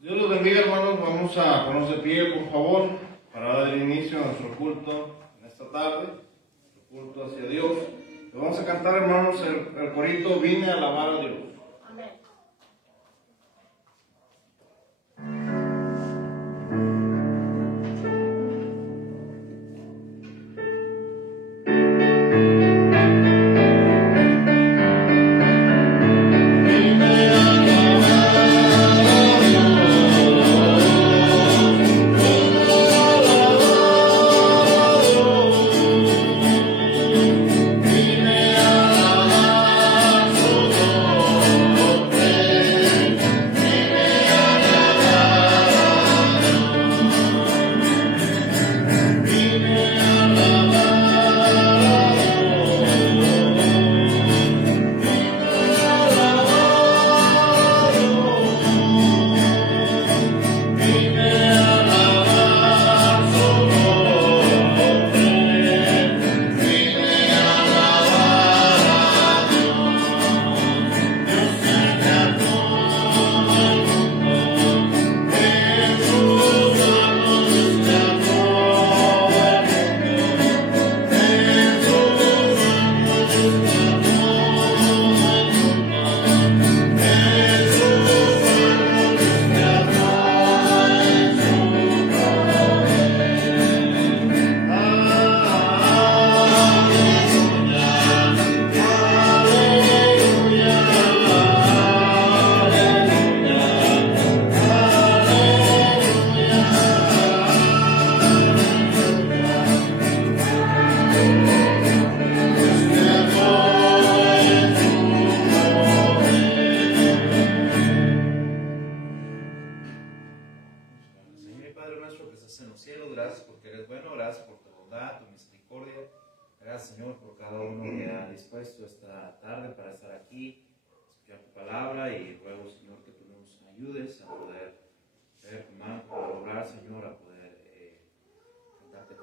Dios los bendiga, hermanos. Vamos a ponernos de pie, por favor, para dar inicio a nuestro culto en esta tarde, nuestro culto hacia Dios. Y vamos a cantar, hermanos, el corito Vine a alabar a Dios. Amén.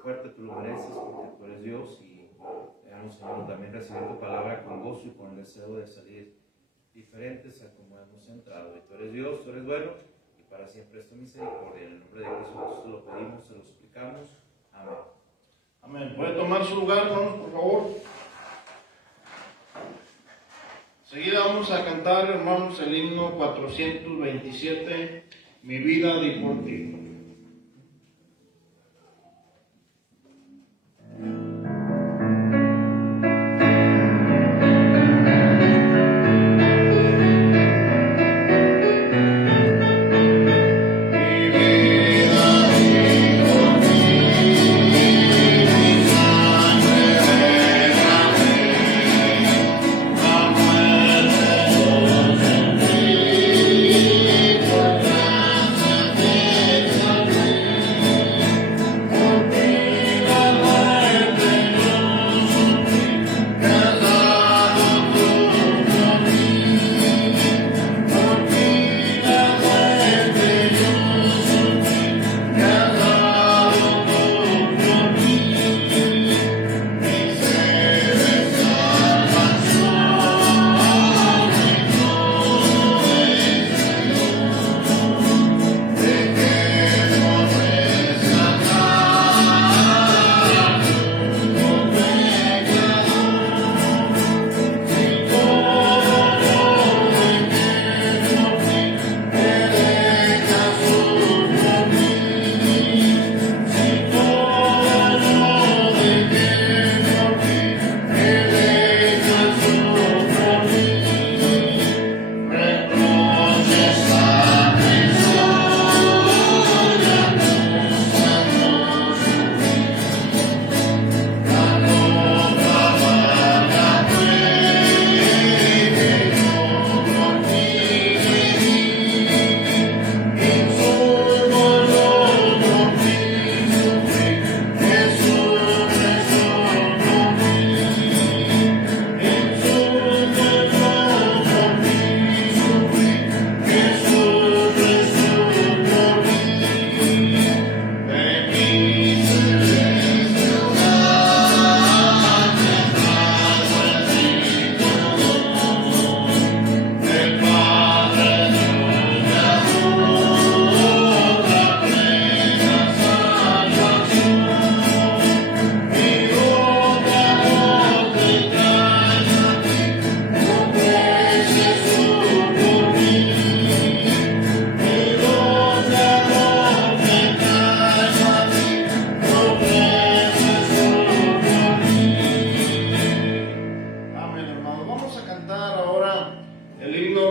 Fuerte, tú lo mereces porque tú eres Dios y dejamos, Señor, también recibir tu palabra con gozo y con el deseo de salir diferentes a como hemos entrado. Y tú eres Dios, tú eres bueno y para siempre es tu misericordia. En el nombre de Cristo Jesús lo pedimos, se lo suplicamos. Amén. Amén. ¿Puede tomar su lugar, hermanos, por favor? Enseguida vamos a cantar, hermanos, el himno 427, Mi vida di por ti. Thank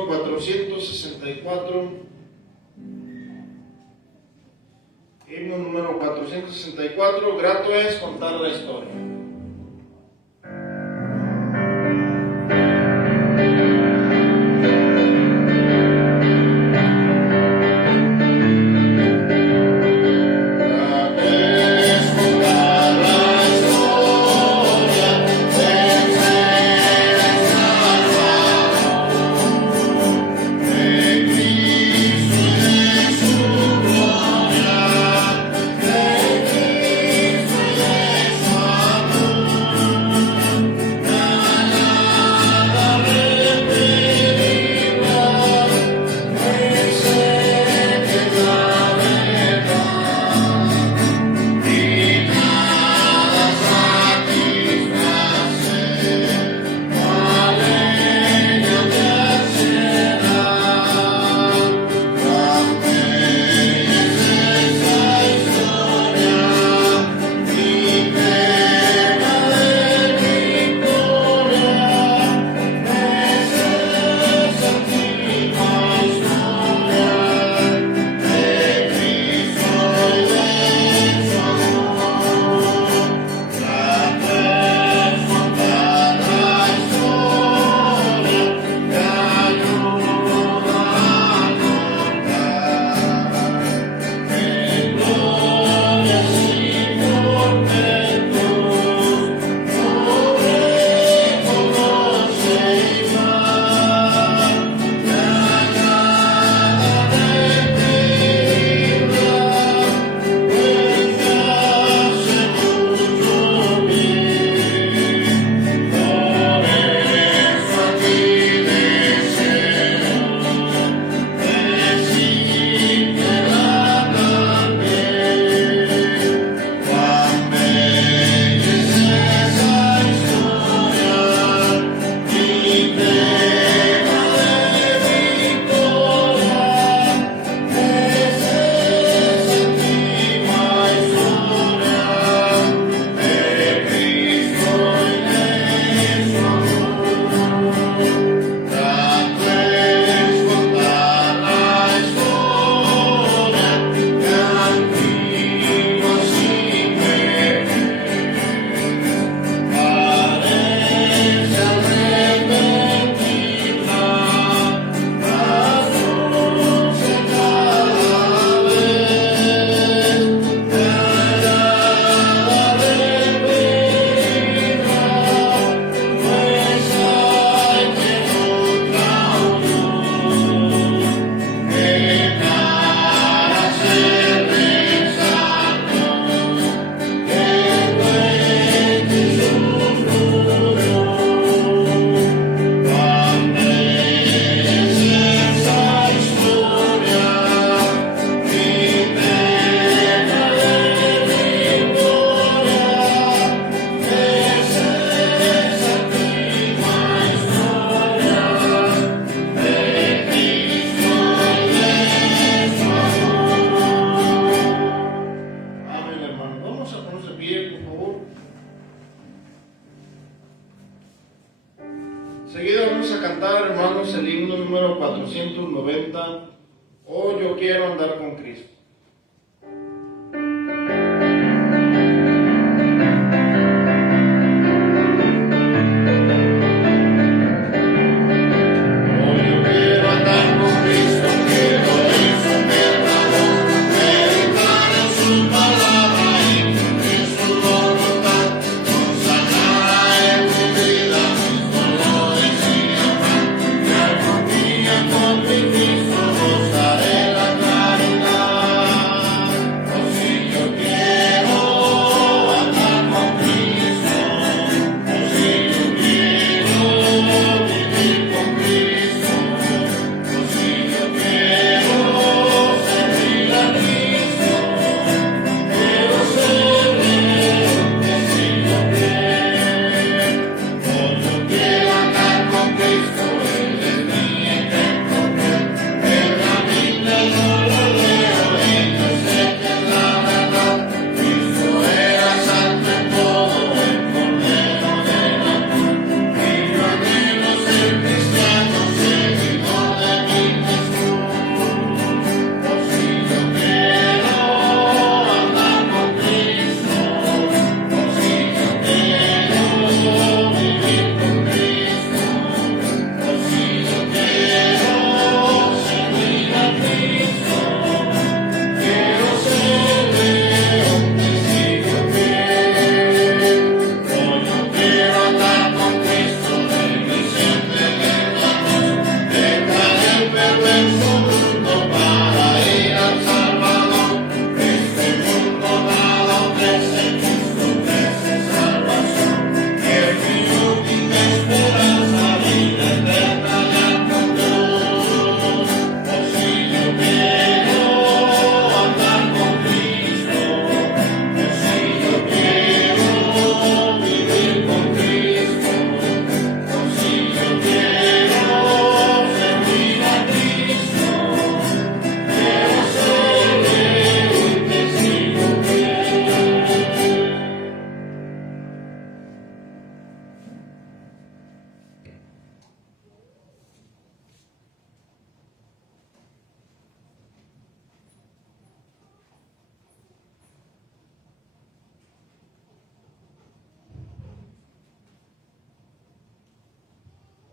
número 464. Himno número 464. Grato es contar la historia. Enseguida vamos a cantar, hermanos, el himno número 490, Oh, yo quiero andar con Cristo. Con mi Cristo gozaré la caridad.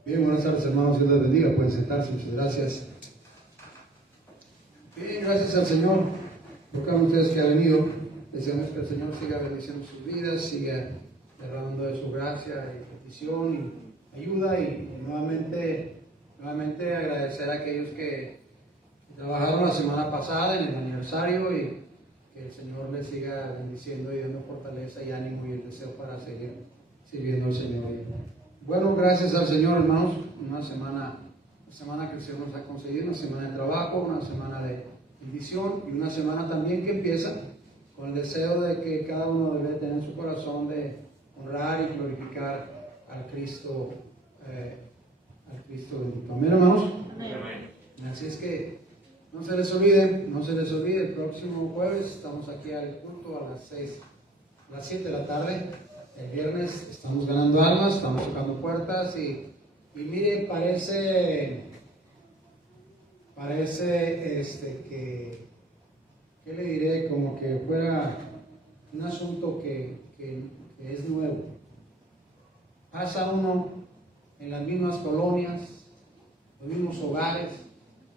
Bien, buenas tardes hermanos, Dios les bendiga, pueden sentarse, muchas gracias. Bien, gracias al Señor por cada uno de ustedes que ha venido. Deseamos que el Señor siga bendiciendo sus vidas, siga derramando de su gracia y petición y ayuda y nuevamente agradecer a aquellos que trabajaron la semana pasada en el aniversario y que el Señor les siga bendiciendo y dando fortaleza y ánimo y el deseo para seguir sirviendo al Señor. Bueno, gracias al Señor, hermanos, una semana que el Señor nos ha concedido, una semana de trabajo, una semana de bendición y una semana también que empieza con el deseo de que cada uno debe tener en su corazón de honrar y glorificar al Cristo bendito. Amén, hermanos. Amén. Así es que no se les olvide, el próximo jueves estamos aquí al culto a las 7 de la tarde. El viernes estamos ganando almas, estamos tocando puertas y mire, parece que, ¿qué le diré? Como que fuera un asunto que es nuevo. Pasa uno en las mismas colonias, los mismos hogares,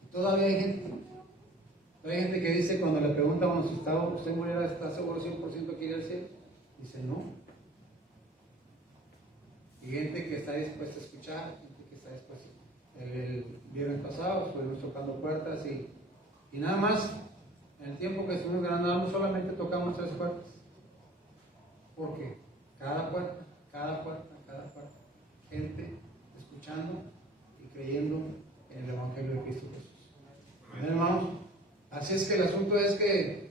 y todavía hay gente que dice cuando le preguntan a ¿usted muriera, está seguro 100% que irá al cielo? Dice no. Y gente que está dispuesta a escuchar, gente que está dispuesta. El viernes pasado estuvimos tocando puertas y nada más, en el tiempo que estuvimos ganando, solamente tocamos 3 puertas. Porque cada puerta, gente escuchando y creyendo en el Evangelio de Cristo Jesús. ¿Ven, hermanos? Así es que el asunto es que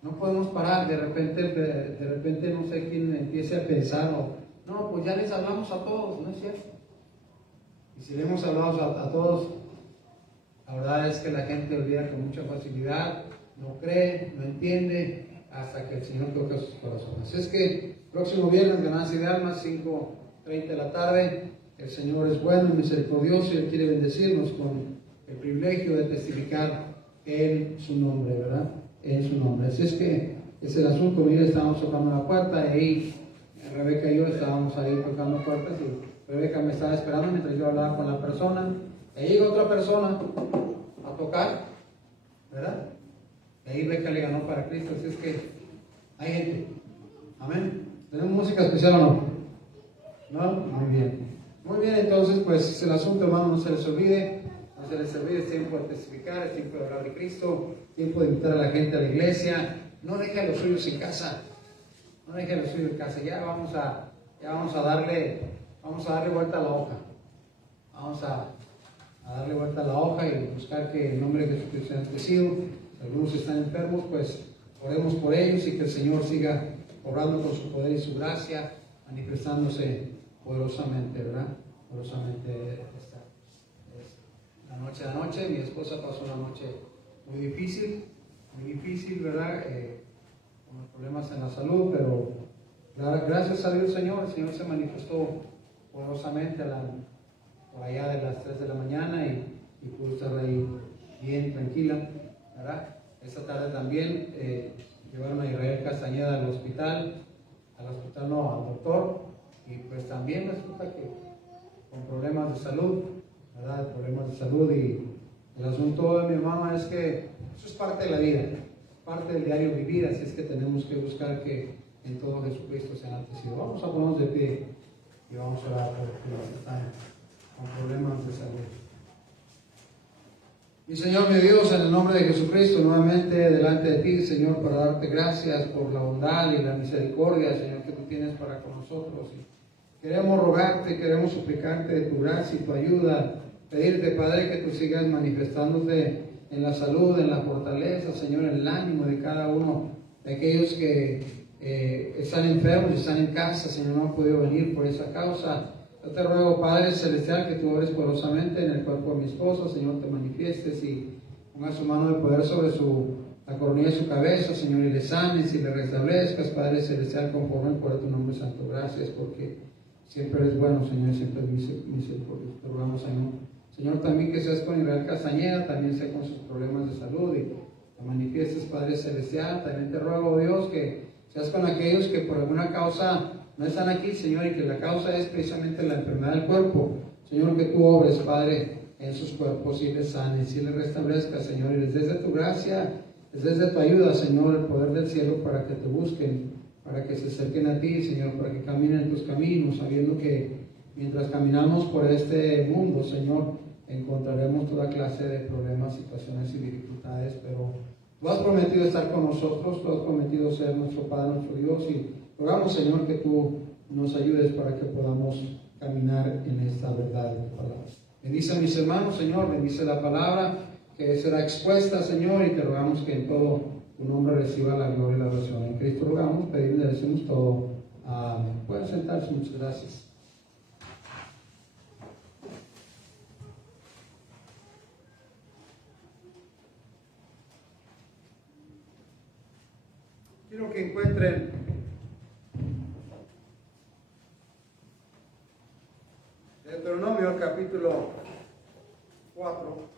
no podemos parar, de repente no sé quién empiece a pensar, no, pues ya les hablamos a todos, no es cierto. Y si le hemos hablado a todos, la verdad es que la gente olvida con mucha facilidad, no cree, no entiende, hasta que el Señor toca sus corazones. Así es que próximo viernes, Ganancia de Almas, 5:30 de la tarde, el Señor es bueno y misericordioso y Él quiere bendecirnos con el privilegio de testificar en su nombre, ¿verdad? En su nombre. Así es que es el asunto. Mira, estábamos tocando la puerta y ahí Rebeca y yo estábamos ahí tocando puertas y Rebeca me estaba esperando mientras yo hablaba con la persona. Y ahí llegó otra persona a tocar, ¿verdad? Y ahí Rebeca le ganó para Cristo. Así es que hay gente. Amén. ¿Tenemos música especial o no? ¿No? Muy bien. Muy bien, entonces pues es el asunto, hermano, no se les olvide. No se les olvide, es tiempo de testificar, es tiempo de hablar de Cristo, tiempo de invitar a la gente a la iglesia. No deje a los suyos en casa. No deje a los suyos en casa. Ya vamos a darle vuelta a la hoja. Vamos a darle vuelta a la hoja y buscar que el nombre de Jesucristo sea bendecido. Si algunos están enfermos, pues oremos por ellos y que el Señor siga obrando con su poder y su gracia, manifestándose poderosamente, ¿verdad? Poderosamente la noche a noche. Mi esposa pasó una noche muy difícil, ¿verdad? Con los problemas en la salud, pero gracias a Dios, Señor, el Señor se manifestó poderosamente por allá de las 3 de la mañana y pudo estar ahí bien, tranquila, ¿verdad? Esta tarde también llevaron a Israel Castañeda al hospital no, al doctor, y pues también resulta que con problemas de salud, ¿verdad? Problemas de salud, y el asunto de mi hermana es que eso es parte de la vida, parte del diario vivir, así es que tenemos que buscar que en todo Jesucristo sea enaltecido. Vamos a ponernos de pie y vamos a orar por los que están con problemas de salud. Mi Señor, mi Dios, en el nombre de Jesucristo, nuevamente delante de ti, Señor, para darte gracias por la bondad y la misericordia, Señor, que tú tienes para con nosotros. Queremos rogarte, queremos suplicarte de tu gracia y tu ayuda, pedirte, Padre, que tú sigas manifestándote en la salud, en la fortaleza, Señor, en el ánimo de cada uno de aquellos que están enfermos y están en casa, Señor, no han podido venir por esa causa. Yo te ruego, Padre Celestial, que tú obres poderosamente en el cuerpo de mi esposa, Señor, te manifiestes y pongas su mano de poder sobre la coronilla de su cabeza, Señor, y le sanes y le restablezcas, Padre Celestial, conforme por tu nombre santo. Gracias, porque siempre eres bueno, Señor, siempre es misericordioso. Te rogamos, Señor. Señor, también que seas con Israel Castañeda, también sea con sus problemas de salud y te manifiestes, Padre Celestial. También te ruego, Dios, que seas con aquellos que por alguna causa no están aquí, Señor, y que la causa es precisamente la enfermedad del cuerpo. Señor, que tú obres, Padre, en sus cuerpos y les sanes y les restablezcas, Señor, y les des de tu gracia, les des de tu ayuda, Señor, el poder del cielo para que te busquen, para que se acerquen a ti, Señor, para que caminen en tus caminos, sabiendo que mientras caminamos por este mundo, Señor, encontraremos toda clase de problemas, situaciones y dificultades, pero tú has prometido estar con nosotros, tú has prometido ser nuestro Padre, nuestro Dios, y rogamos, Señor, que tú nos ayudes para que podamos caminar en esta verdad de tu palabra. Bendice a mis hermanos, Señor, bendice la palabra que será expuesta, Señor, y te rogamos que en todo tu nombre reciba la gloria y la adoración. En Cristo rogamos, pedimos y decimos todo. Amén. Pueden sentarse, muchas gracias. Quiero que encuentren Deuteronomio capítulo 4.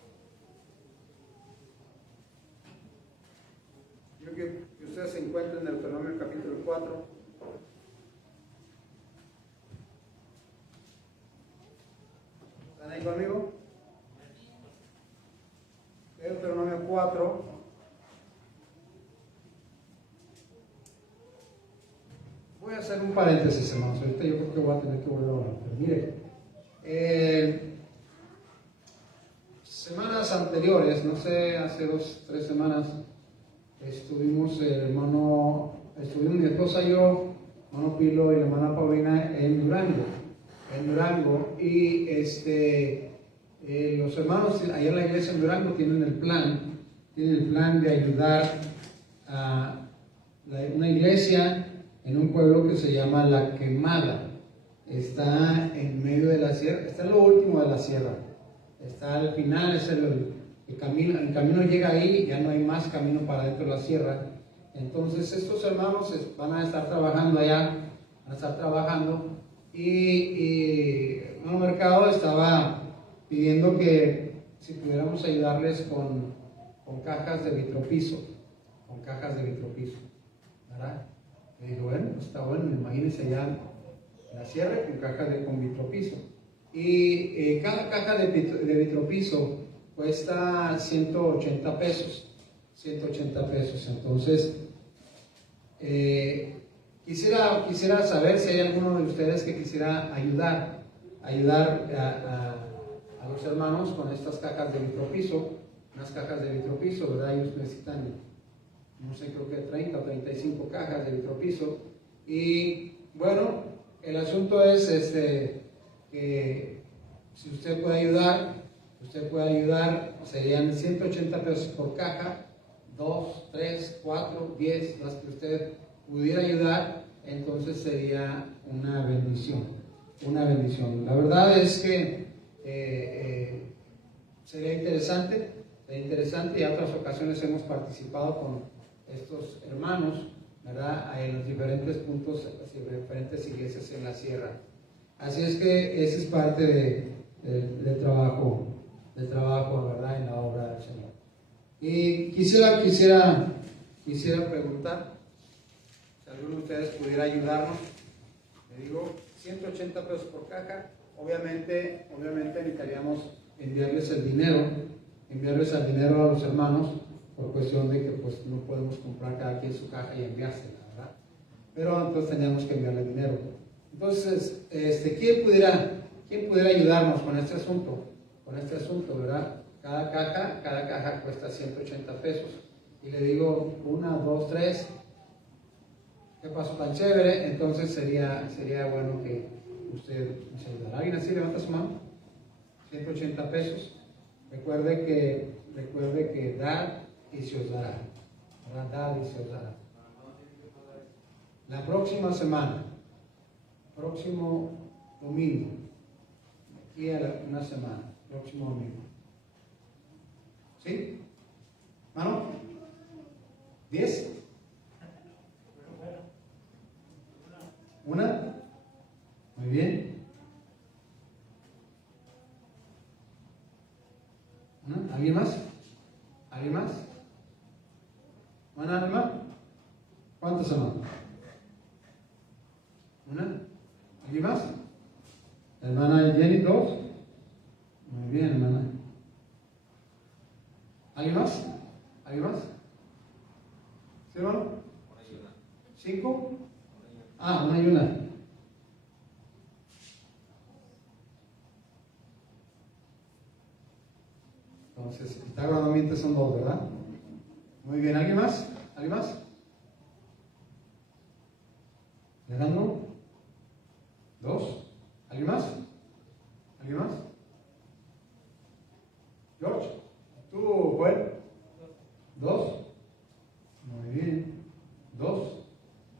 Quiero que ustedes se encuentren en Deuteronomio capítulo 4. ¿Están ahí conmigo? Deuteronomio 4. Voy a hacer un paréntesis, hermanos. Ahorita yo creo que voy a tener que volver a hablar. Pero mire, semanas anteriores, no sé, hace 2, 3 semanas, estuvimos mi esposa y yo, hermano Pilo y la hermana Paulina en Durango, y los hermanos allá en la iglesia en Durango tienen el plan de ayudar a una iglesia en un pueblo que se llama La Quemada. Está en medio de la sierra, está en lo último de la sierra, está al final, es el camino llega ahí, ya no hay más camino para dentro de la sierra. Entonces estos hermanos van a estar trabajando allá, y el mercado estaba pidiendo que si pudiéramos ayudarles con cajas de vitropiso, ¿verdad? Y dije, bueno, está bueno, imagínense allá en la sierra con vitropiso. Y cada caja de vitropiso cuesta 180 pesos. Entonces, quisiera saber si hay alguno de ustedes que quisiera ayudar a los hermanos con estas cajas de vitropiso, ¿verdad? Ellos necesitan, no sé, creo que 30 o 35 cajas de vitropiso. Y bueno, el asunto es que si usted puede ayudar, serían 180 pesos por caja, 2, 3, 4, 10, las que usted pudiera ayudar, entonces sería una bendición. La verdad es que sería interesante, y en otras ocasiones hemos participado con estos hermanos, ¿verdad? En los diferentes puntos, las diferentes iglesias en la sierra. Así es que ese es parte del trabajo, ¿verdad? En la obra del Señor. Y quisiera preguntar si alguno de ustedes pudiera ayudarnos. Le digo, 180 pesos por caja. Obviamente necesitaríamos enviarles el dinero a los hermanos, por cuestión de que pues no podemos comprar cada quien su caja y enviársela, ¿verdad? Pero entonces teníamos que enviarle dinero. Entonces, ¿quién pudiera ayudarnos con este asunto, ¿verdad? Cada caja cuesta 180 pesos. Y le digo, 1, 2, 3. ¿Qué pasó tan chévere? Entonces sería bueno que usted nos ayudara. ¿Alguien así levanta su mano? 180 pesos. Recuerde que dar y se os dará. Dar y se os dará. La próxima semana, próximo domingo, aquí a una semana, próximo domingo. ¿Sí? ¿Mano? ¿10? ¿Una? Muy bien. ¿Alguien más? ¿Una alma? ¿Cuántos hermanos? ¿Una? Muy bien, hermana. ¿Alguien más? ¿Alguien más? ¿Sí, hermano? 5. Una y una. Entonces, Pitágoras son 2, ¿verdad? Muy bien, ¿alguien más? ¿Alguien más? ¿Alejandro? 2. ¿Alguien más? ¿Alguien más? George, ¿tú, Joel? 2. Muy bien. 2.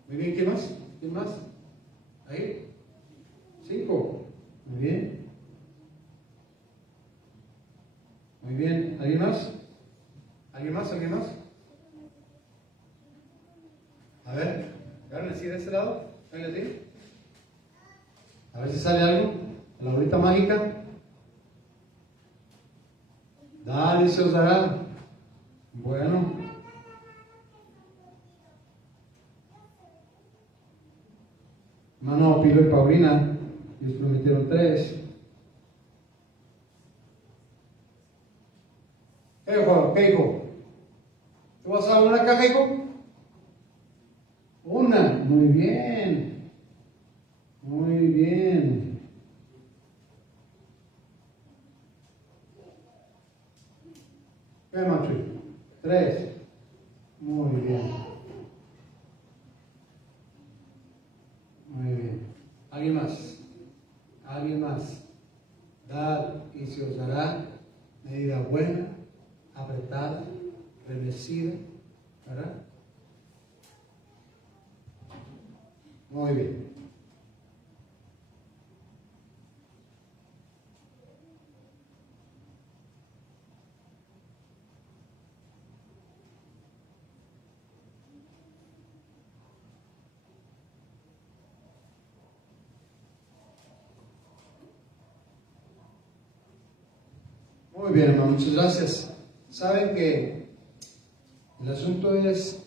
Muy bien, ¿quién más? ¿Quién más? Ahí. 5. Muy bien. Muy bien. ¿Alguien más? ¿Alguien más? ¿Alguien más? A ver, Karen, ¿sí de ese lado? ¿Alguien a ti? A ver si sale algo. La bolita mágica. Dale, se os dará. Bueno. Hermano Pilo y Paulina, ellos prometieron 3. ¿Qué hijo? ¿Tú vas a dar una caja, hijo? Una. Muy bien. Muy bien. ¿Qué, macho? 3. Muy bien. Muy bien. ¿Alguien más? ¿Alguien más? Dad y se os dará medida buena, apretada, revestida, ¿verdad? Muy bien. Muy bien, hermano, muchas gracias. Saben que el asunto es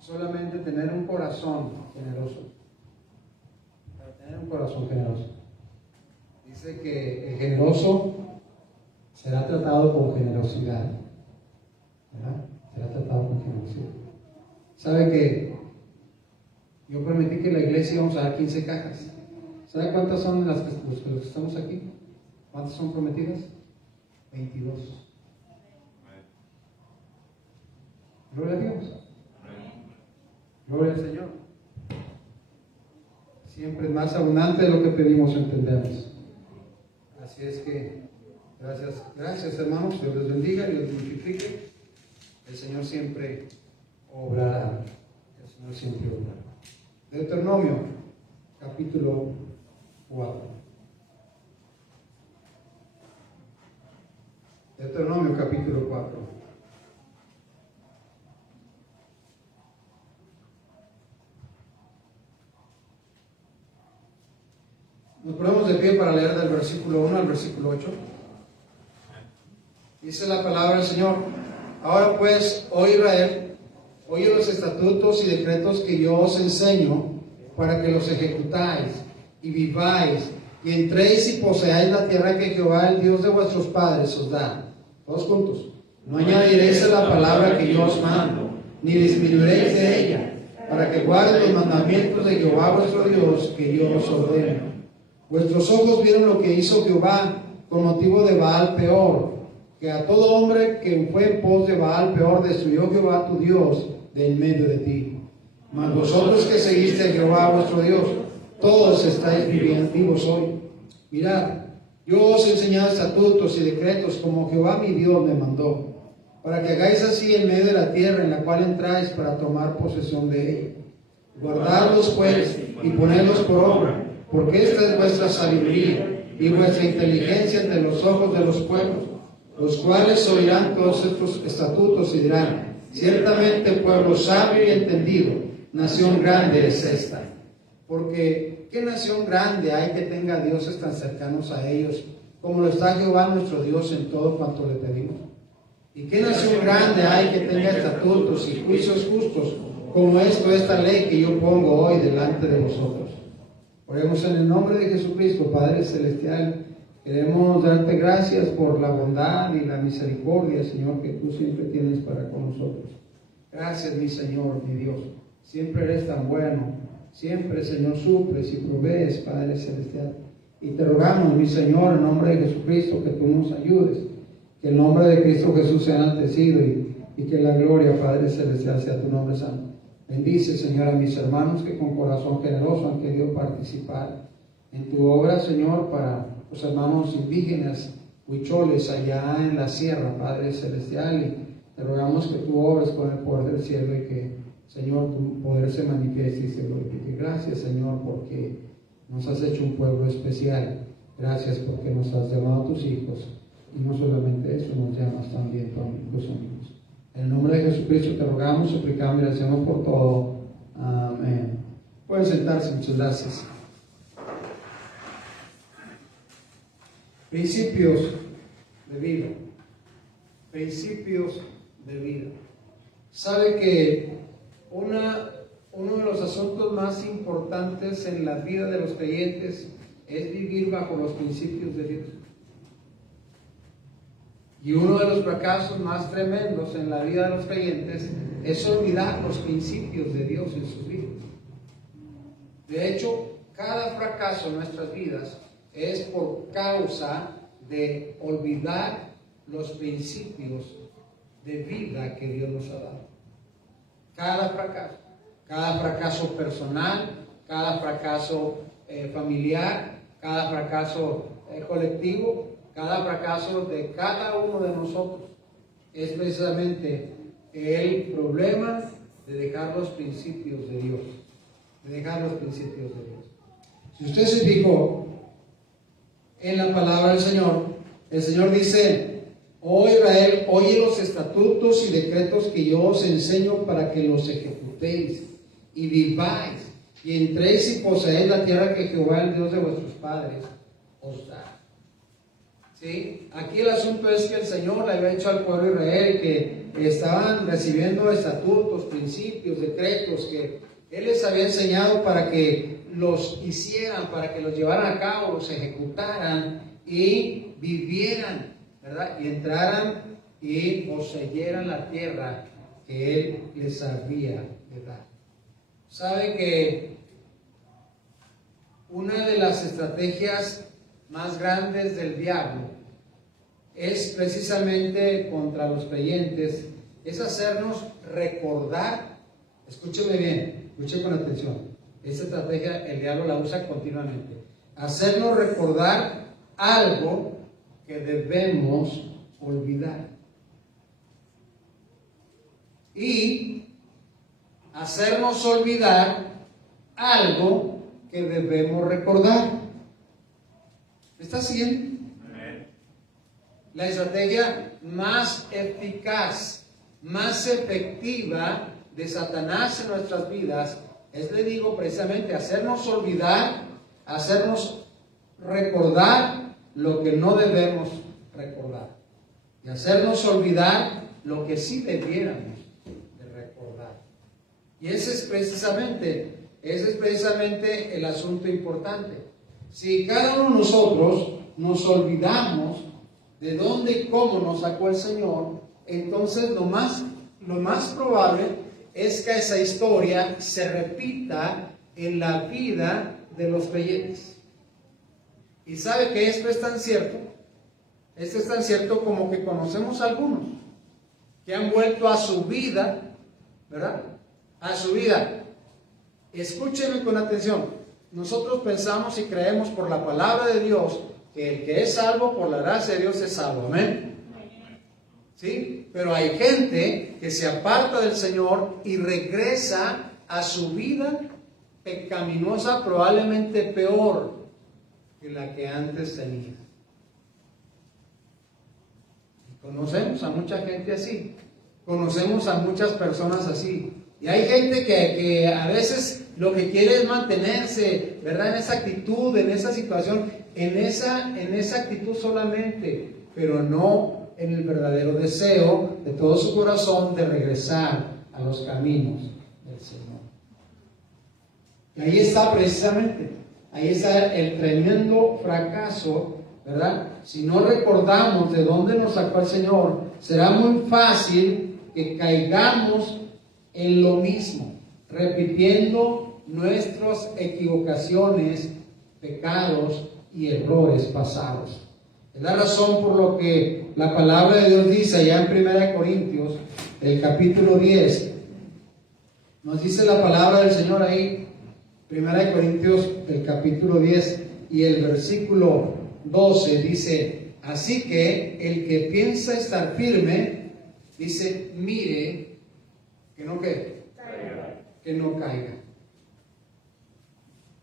solamente tener un corazón generoso. Para tener un corazón generoso. Dice que el generoso será tratado con generosidad. ¿Verdad? Será tratado con generosidad. ¿Sabe que yo prometí que en la iglesia íbamos a dar 15 cajas? ¿Sabe cuántas son los que estamos aquí? ¿Cuántas son prometidas? 22. Gloria a Dios. Gloria al Señor. Siempre es más abundante de lo que pedimos o entendemos. Así es que, gracias hermanos, Dios les bendiga y los multiplique. El Señor siempre obrará. El Señor siempre obrará. Deuteronomio, capítulo 4. Deuteronomio, capítulo 4. Nos ponemos de pie para leer del versículo 1 al versículo 8. Dice la palabra del Señor: Ahora pues, oh Israel, oye los estatutos y decretos que yo os enseño, para que los ejecutáis y viváis, y entréis y poseáis la tierra que Jehová, el Dios de vuestros padres, os da. Todos juntos. No añadiréis a la palabra que yo os mando, ni disminuiréis de ella, para que guarden los mandamientos de Jehová vuestro Dios, que yo os ordeno. Vuestros ojos vieron lo que hizo Jehová con motivo de Baal Peor, que a todo hombre que fue en pos de Baal Peor destruyó Jehová tu Dios de en medio de ti. Mas vosotros que seguiste a Jehová vuestro Dios, todos estáis vivos hoy. Mirad, yo os he enseñado estatutos y decretos como Jehová mi Dios me mandó, para que hagáis así en medio de la tierra en la cual entráis para tomar posesión de ella. Guardadlos pues y ponedlos por obra, porque esta es vuestra sabiduría y vuestra inteligencia ante los ojos de los pueblos, los cuales oirán todos estos estatutos y dirán: ciertamente pueblo sabio y entendido, nación grande es esta. Porque ¿qué nación grande hay que tenga dioses tan cercanos a ellos como lo está Jehová nuestro Dios en todo cuanto le pedimos? ¿Y qué nación grande hay que tenga estatutos y juicios justos como esta ley que yo pongo hoy delante de vosotros? Oremos en el nombre de Jesucristo, Padre Celestial. Queremos darte gracias por la bondad y la misericordia, Señor, que tú siempre tienes para con nosotros. Gracias, mi Señor, mi Dios. Siempre eres tan bueno. Siempre, Señor, suples y provees, Padre Celestial. Y te rogamos, mi Señor, en nombre de Jesucristo, que tú nos ayudes. Que el nombre de Cristo Jesús sea enaltecido y que la gloria, Padre Celestial, sea tu nombre santo. Bendice, Señor, a mis hermanos que con corazón generoso han querido participar en tu obra, Señor, para los hermanos indígenas, huicholes, allá en la sierra, Padre Celestial. Y te rogamos que tú obres con el poder del cielo y que, Señor, tu poder se manifieste y se glorifique. Gracias, Señor, porque nos has hecho un pueblo especial. Gracias porque nos has llamado a tus hijos. Y no solamente eso, nos llamas también tus amigos. En el nombre de Jesucristo te rogamos, suplicamos y agradecemos por todo. Amén. Pueden sentarse, muchas gracias. Principios de vida. Principios de vida. Sabe que uno de los asuntos más importantes en la vida de los creyentes es vivir bajo los principios de Dios. Y uno de los fracasos más tremendos en la vida de los creyentes es olvidar los principios de Dios en sus vidas. De hecho, cada fracaso en nuestras vidas es por causa de olvidar los principios de vida que Dios nos ha dado. Cada fracaso personal, cada fracaso familiar, cada fracaso colectivo, cada fracaso de cada uno de nosotros es precisamente el problema de dejar los principios de Dios. Si usted se fijó en la palabra del Señor, el Señor dice: oh Israel, oye los estatutos y decretos que yo os enseño para que los ejecutéis y viváis y entréis y poseéis la tierra que Jehová, el Dios de vuestros padres, os da. ¿Sí? Aquí el asunto es que el Señor le había dicho al pueblo de Israel que estaban recibiendo estatutos, principios, decretos que Él les había enseñado para que los hicieran, para que los llevaran a cabo, los ejecutaran y vivieran, ¿verdad? Y entraran y poseyeran la tierra que Él les había de dar. ¿Sabe que una de las estrategias más grandes del diablo es precisamente contra los creyentes, es hacernos recordar? Escúcheme bien, escuche con atención. Esta estrategia el diablo la usa continuamente. Hacernos recordar algo que debemos olvidar. Y hacernos olvidar algo que debemos recordar. ¿Me está siguiendo? La estrategia más eficaz, más efectiva de Satanás en nuestras vidas es, le digo, precisamente hacernos olvidar, hacernos recordar lo que no debemos recordar y hacernos olvidar lo que sí debiéramos de recordar. Y ese es precisamente el asunto importante. Si cada uno de nosotros nos olvidamos de dónde y cómo nos sacó el Señor, entonces lo más probable es que esa historia se repita en la vida de los creyentes. Y sabe que esto es tan cierto como que conocemos a algunos que han vuelto a su vida, ¿verdad? A su vida. Escúcheme con atención. Nosotros pensamos y creemos por la palabra de Dios que el que es salvo por la gracia de Dios es salvo. Amén. ¿Sí? Pero hay gente que se aparta del Señor y regresa a su vida pecaminosa, probablemente peor que la que antes tenía. Y conocemos a mucha gente así. Conocemos a muchas personas así. Y hay gente que a veces lo que quiere es mantenerse, ¿verdad? En esa actitud, en esa situación, en esa actitud solamente, pero no en el verdadero deseo de todo su corazón de regresar a los caminos del Señor. Y ahí está precisamente, ahí está el tremendo fracaso, ¿verdad? Si no recordamos de dónde nos sacó el Señor, será muy fácil que caigamos en lo mismo, repitiendo nuestras equivocaciones, pecados y errores pasados. Es la razón por lo que la palabra de Dios dice allá en 1 Corintios, el capítulo 10, nos dice la palabra del Señor ahí, 1 Corintios, el capítulo 10 y el versículo 12, dice: así que el que piensa estar firme, dice, mire que no caiga.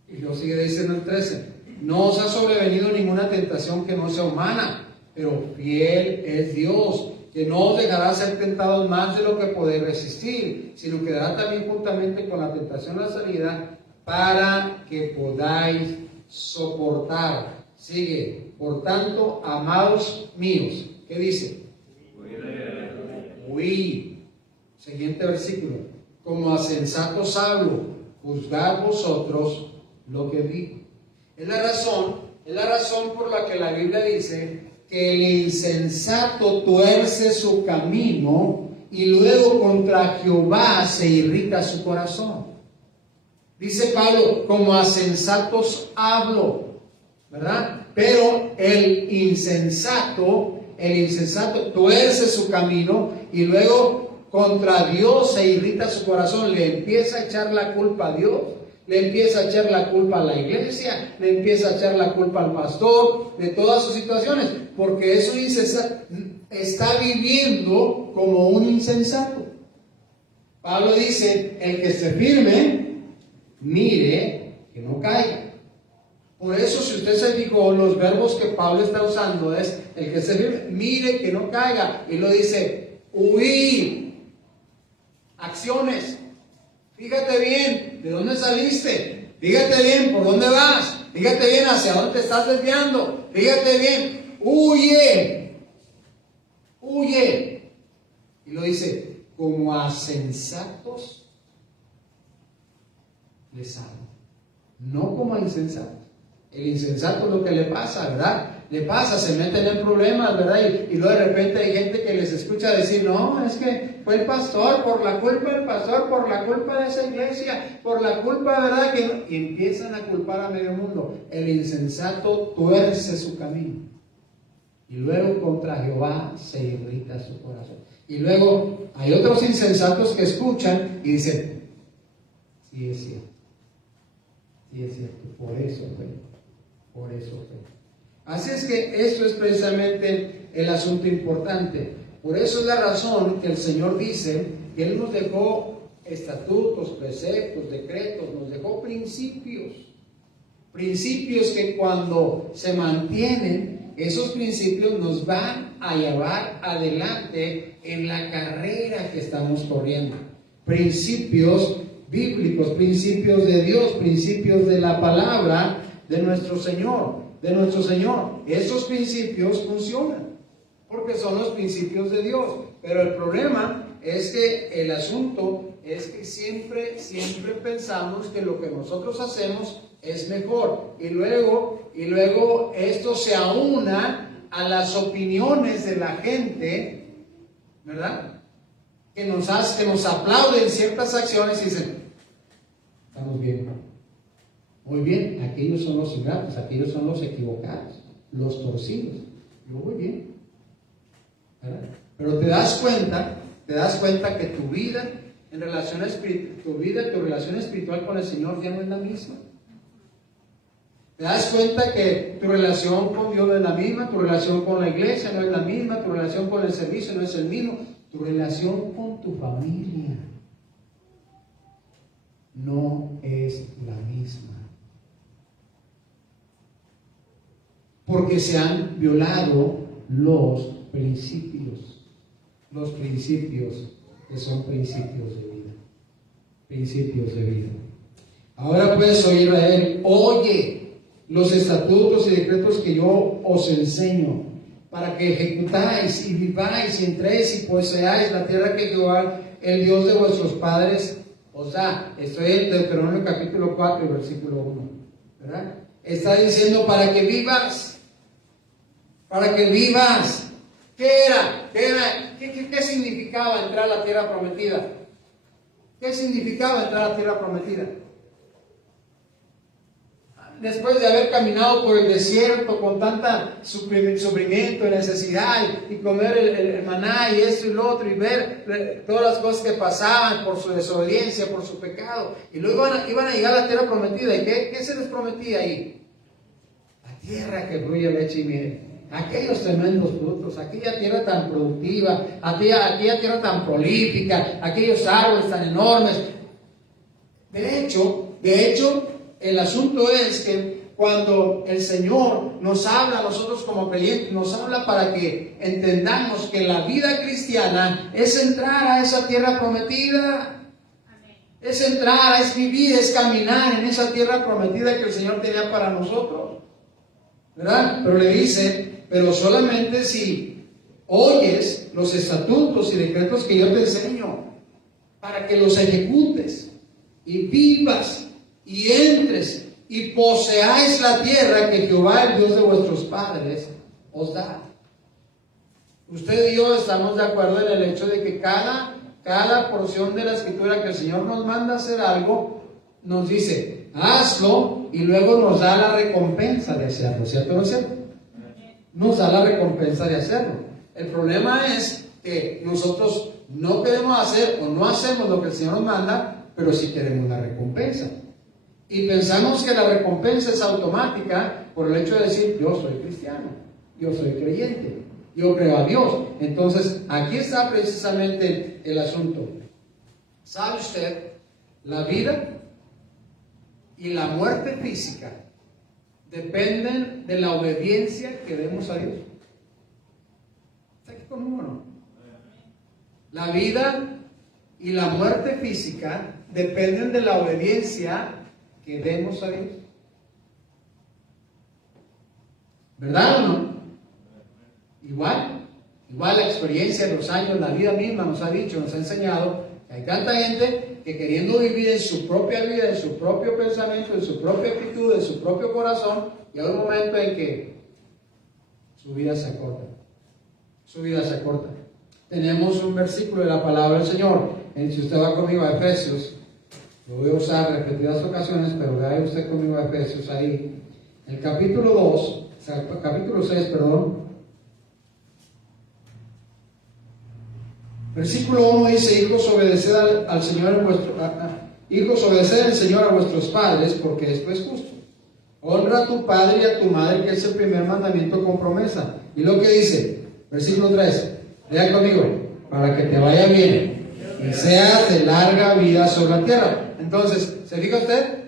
Y luego sigue diciendo el 13: no os ha sobrevenido ninguna tentación que no sea humana, pero fiel es Dios, que no os dejará ser tentados más de lo que podéis resistir, sino que dará también juntamente con la tentación la salida, para que podáis soportar. Sigue: por tanto, amados míos, ¿qué dice? Huid. Siguiente versículo: como a sensatos hablo, juzgad vosotros lo que digo. Es la razón por la que la Biblia dice que el insensato tuerce su camino y luego contra Jehová se irrita su corazón. Dice Pablo: como a sensatos hablo, ¿verdad? Pero el insensato tuerce su camino y luego contra Dios se irrita su corazón. Le empieza a echar la culpa a Dios, le empieza a echar la culpa a la iglesia, le empieza a echar la culpa al pastor de todas sus situaciones, porque es un insensato, está viviendo como un insensato. Pablo dice: el que se firme, mire que no caiga. Por eso, si usted se fijó, los verbos que Pablo está usando es: el que se firme, mire que no caiga. Y lo dice: huir. Acciones. Fíjate bien de dónde saliste. Fíjate bien por dónde vas. Fíjate bien hacia dónde te estás desviando. Fíjate bien. Huye. Huye. Y lo dice: como a sensatos les hablo. No como a insensatos. El insensato es lo que le pasa, ¿verdad? Le pasa, se meten en problemas, ¿verdad? Y luego de repente hay gente que les escucha decir: no, es que fue el pastor, por la culpa del pastor, por la culpa de esa iglesia, por la culpa, ¿verdad? Y empiezan a culpar a medio mundo. El insensato tuerce su camino y luego contra Jehová se irrita su corazón. Y luego hay otros insensatos que escuchan y dicen: sí es cierto, por eso fue. Así es que esto es precisamente el asunto importante. Por eso es la razón que el Señor dice que Él nos dejó estatutos, preceptos, decretos, nos dejó principios que cuando se mantienen, esos principios nos van a llevar adelante en la carrera que estamos corriendo. Principios bíblicos, principios de Dios, principios de la palabra de nuestro Señor. Esos principios funcionan porque son los principios de Dios. Pero el problema es que el asunto es que siempre pensamos que lo que nosotros hacemos es mejor, y luego esto se aúna a las opiniones de la gente, ¿verdad? Que nos aplauden ciertas acciones y dicen: estamos bien, ¿no? Muy bien, aquellos son los ingratos, aquellos son los equivocados, los torcidos. Yo voy bien, ¿verdad? Pero te das cuenta que tu vida en relación tu relación espiritual con el Señor ya no es la misma. Te das cuenta que tu relación con Dios no es la misma, tu relación con la iglesia no es la misma, tu relación con el servicio no es el mismo, tu relación con tu familia no es la misma. Porque se han violado los principios que son principios de vida. Ahora pues, oh Israel, oye los estatutos y decretos que yo os enseño, para que ejecutáis y viváis y entréis y poseáis la tierra que Jehová, el Dios de vuestros padres, os da. Estoy en Deuteronomio capítulo 4, versículo 1, ¿verdad? Está diciendo para que vivas. para que vivas. ¿Qué era? ¿Qué significaba entrar a la tierra prometida? ¿Qué significaba entrar a la tierra prometida? Después de haber caminado por el desierto con tanta sufrimiento y necesidad y comer el maná y esto y lo otro y ver todas las cosas que pasaban por su desobediencia, por su pecado, y luego iban a llegar a la tierra prometida. ¿Y qué se les prometía ahí? La tierra que fluye leche y miel, aquellos tremendos frutos, aquella tierra tan productiva, aquella tierra tan prolífica, aquellos árboles tan enormes. De hecho, el asunto es que cuando el Señor nos habla a nosotros como creyentes, nos habla para que entendamos que la vida cristiana es entrar a esa tierra prometida. Es entrar, es vivir, es caminar en esa tierra prometida que el Señor tenía para nosotros, ¿verdad? Pero le dice, pero solamente si oyes los estatutos y decretos que yo te enseño, para que los ejecutes y vivas y entres y poseáis la tierra que Jehová, el Dios de vuestros padres, os da. Usted y yo estamos de acuerdo en el hecho de que cada porción de la Escritura que el Señor nos manda hacer algo, nos dice, hazlo, y luego nos da la recompensa de hacerlo, ¿cierto o no es cierto? Nos da la recompensa de hacerlo. El problema es que nosotros no queremos hacer o no hacemos lo que el Señor nos manda, pero sí queremos la recompensa. Y pensamos que la recompensa es automática por el hecho de decir, yo soy cristiano, yo soy creyente, yo creo a Dios. Entonces, aquí está precisamente el asunto. ¿Sabe usted? La vida y la muerte física dependen de la obediencia que demos a Dios. ¿Está aquí conmigo o no? La vida y la muerte física dependen de la obediencia que demos a Dios. ¿Verdad o no? Igual la experiencia de los años, la vida misma nos ha dicho, nos ha enseñado que hay tanta gente que queriendo vivir en su propia vida, en su propio pensamiento, en su propia actitud, en su propio corazón, llega un momento en que su vida se acorta. Su vida se acorta. Tenemos un versículo de la palabra del Señor. Si usted va conmigo a Efesios, lo voy a usar en repetidas ocasiones, pero vaya usted conmigo a Efesios ahí. El capítulo 2, o sea, capítulo 6, perdón. Versículo 1 dice, hijos, obedeced al Señor hijos, obedeced al Señor a vuestros padres, porque esto es justo. Honra a tu padre y a tu madre, que es el primer mandamiento con promesa. Y lo que dice, versículo 3, lea conmigo, para que te vaya bien y seas de larga vida sobre la tierra. Entonces, ¿se fija usted?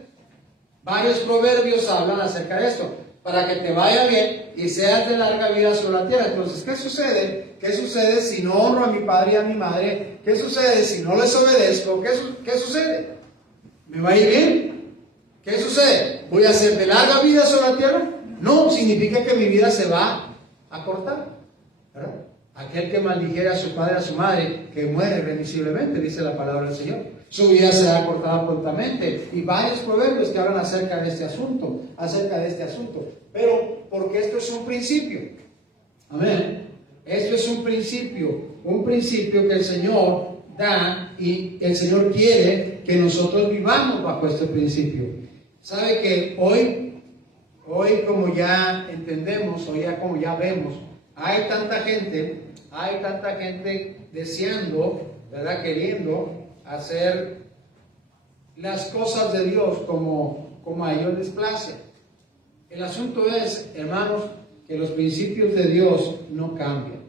Varios proverbios hablan acerca de esto. Para que te vaya bien y seas de larga vida sobre la tierra. Entonces, ¿qué sucede? ¿Qué sucede si no honro a mi padre y a mi madre? ¿Qué sucede si no les obedezco? ¿Qué sucede? ¿Me va a ir bien? ¿Qué sucede? ¿Voy a ser de larga vida sobre la tierra? No, significa que mi vida se va a cortar, ¿verdad? Aquel que maldijere a su padre y a su madre, que muere irremisiblemente, dice la palabra del Señor. Su vida será cortada prontamente. Y varios proverbios que hablan acerca de este asunto. Pero, porque esto es un principio. Amén. Esto es un principio que el Señor da y el Señor quiere que nosotros vivamos bajo este principio. ¿Sabe que hoy como ya entendemos, o ya como ya vemos, hay tanta gente deseando, ¿verdad? Queriendo hacer las cosas de Dios como a ellos les place. El asunto es, hermanos, que los principios de Dios no cambian.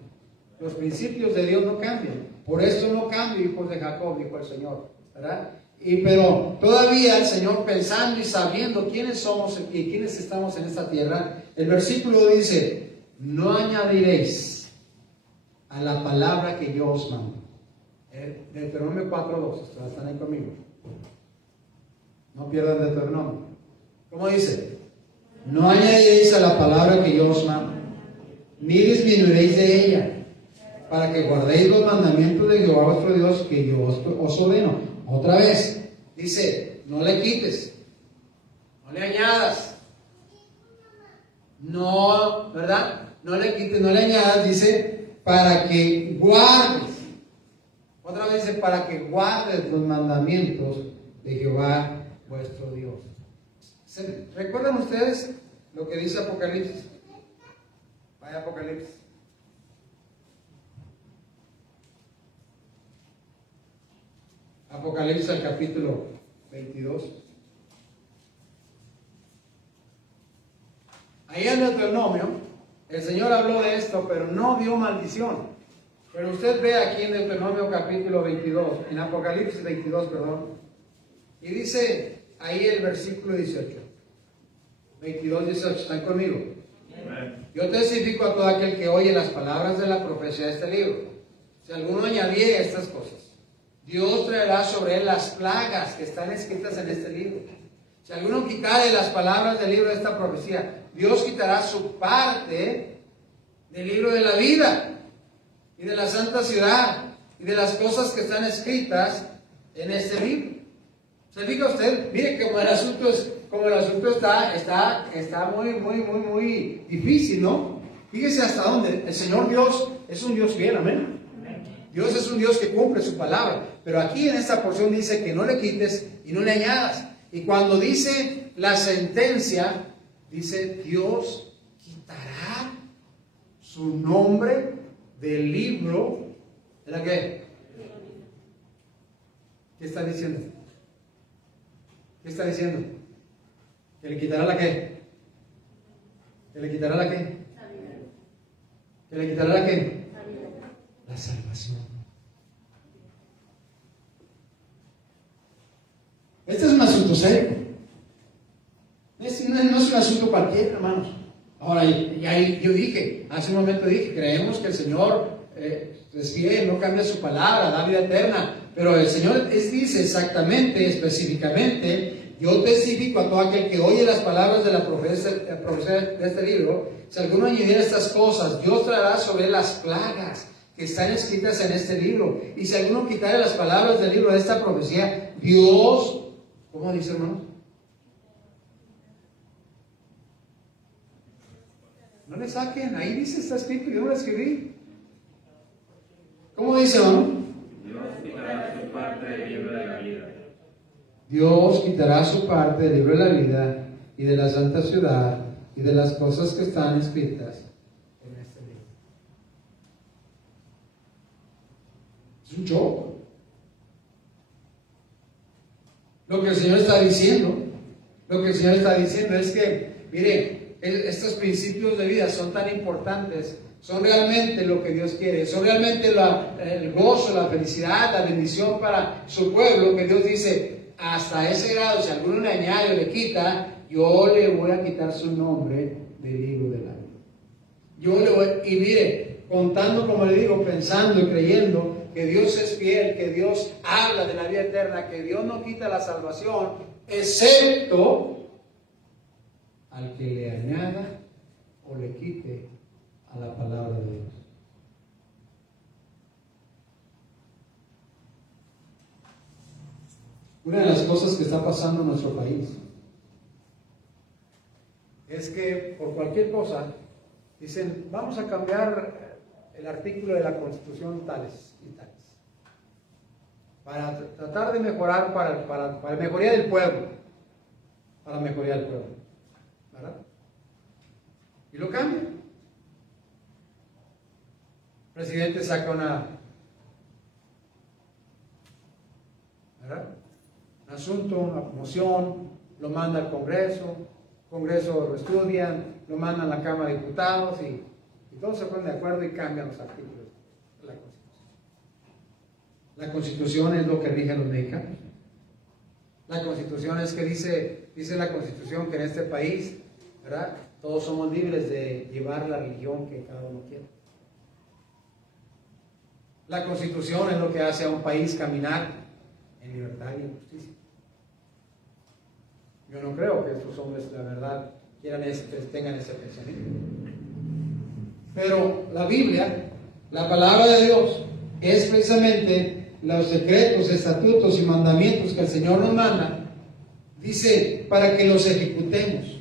Los principios de Dios no cambian. Por esto no cambio, hijos de Jacob, dijo el Señor, ¿verdad? Pero todavía el Señor, pensando y sabiendo quiénes somos y quiénes estamos en esta tierra, el versículo dice, no añadiréis a la palabra que yo os mando. Deuteronomio 4:2, están ahí conmigo. No pierdan Deuteronomio. ¿Cómo dice? No añadiréis a la palabra que yo os mando, ni disminuiréis de ella, para que guardéis los mandamientos de Jehová vuestro Dios, que yo os ordeno. Otra vez, dice, no le quites, no le añadas, no, ¿verdad? no le quites, no le añadas, dice, para que guardes. Otra vez dice, para que guardes los mandamientos de Jehová vuestro Dios. ¿Recuerdan ustedes lo que dice Apocalipsis? Vaya Apocalipsis. Apocalipsis al capítulo 22. Ahí en Deuteronomio, el Señor habló de esto, pero no dio maldición. Pero usted ve aquí en Deuteronomio capítulo 22, en Apocalipsis 22, perdón, y dice ahí el versículo 18. 22, 18, ¿están conmigo? Amén. Yo testifico a todo aquel que oye las palabras de la profecía de este libro. Si alguno añadiere estas cosas, Dios traerá sobre él las plagas que están escritas en este libro. Si alguno quitare las palabras del libro de esta profecía, Dios quitará su parte del libro de la vida y de la santa ciudad y de las cosas que están escritas en este libro. ¿Se fija usted? Mire como el asunto está muy difícil, ¿no? Fíjese hasta dónde. El Señor Dios es un Dios fiel, amén. Dios es un Dios que cumple su palabra. Pero aquí en esta porción dice que no le quites y no le añadas. Y cuando dice la sentencia, dice Dios quitará su nombre del libro. ¿De la qué? ¿Qué está diciendo? ¿Qué está diciendo? ¿Que le quitará la qué? ¿Que le quitará la qué? ¿Que le quitará la qué? La salvación. Este es un asunto serio. No es un asunto cualquiera, hermanos. Ahora, yo dije, hace un momento dije, creemos que el Señor es fiel, no cambia su palabra, da vida eterna. Pero el Señor dice exactamente, específicamente, yo testifico a todo aquel que oye las palabras de la profecía de este libro, si alguno añadiera estas cosas, Dios traerá sobre él las plagas que están escritas en este libro. Y si alguno quitare las palabras del libro de esta profecía, Dios, ¿cómo dice, hermano? No le saquen, ahí dice, está escrito, yo no lo escribí. ¿Cómo dice, hermano? Dios quitará su parte del libro de la vida. Dios quitará su parte del libro de la vida y de la santa ciudad y de las cosas que están escritas en este libro. Es un show. Lo que el Señor está diciendo es que, mire, estos principios de vida son tan importantes, son realmente lo que Dios quiere, son realmente el gozo, la felicidad, la bendición para su pueblo, que Dios dice, hasta ese grado, si alguno le añade o le quita, yo le voy a quitar su nombre del libro de la vida. Y mire, contando, como le digo, pensando y creyendo que Dios es fiel, que Dios habla de la vida eterna, que Dios no quita la salvación, excepto al que le añada o le quite a la palabra de Dios. Una de las cosas que está pasando en nuestro país es que por cualquier cosa dicen, vamos a cambiar el artículo de la Constitución tales y tales, para tratar de mejorar, para la mejoría del pueblo, ¿verdad? Y lo cambian. El presidente saca ¿verdad? Un asunto, una moción, lo manda al Congreso lo estudian, lo mandan a la Cámara de Diputados y todos se ponen de acuerdo y cambian los artículos de la Constitución. La Constitución es lo que rige a los mexicanos. La Constitución es que dice la Constitución que en este país, ¿verdad?, todos somos libres de llevar la religión que cada uno quiera. La Constitución es lo que hace a un país caminar en libertad y en justicia. Yo no creo que estos hombres, la verdad, tengan ese pensamiento. Pero la Biblia, la palabra de Dios, es precisamente los decretos, estatutos y mandamientos que el Señor nos manda, dice, para que los ejecutemos.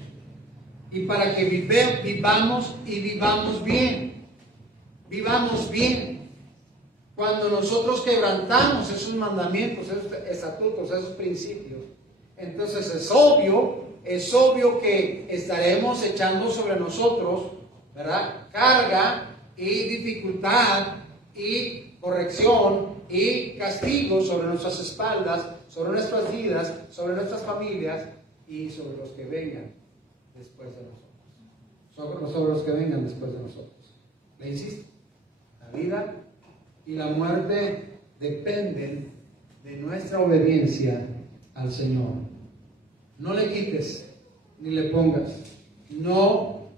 y para que vivamos y vivamos bien. Vivamos bien. Cuando nosotros quebrantamos esos mandamientos, esos estatutos, esos principios, entonces es obvio que estaremos echando sobre nosotros, ¿verdad?, carga y dificultad y corrección y castigo sobre nuestras espaldas, sobre nuestras vidas, sobre nuestras familias y sobre los que vengan después de nosotros. Sobre los que vengan después de nosotros. Le insisto, la vida y la muerte dependen de nuestra obediencia al Señor. No le quites ni le pongas. No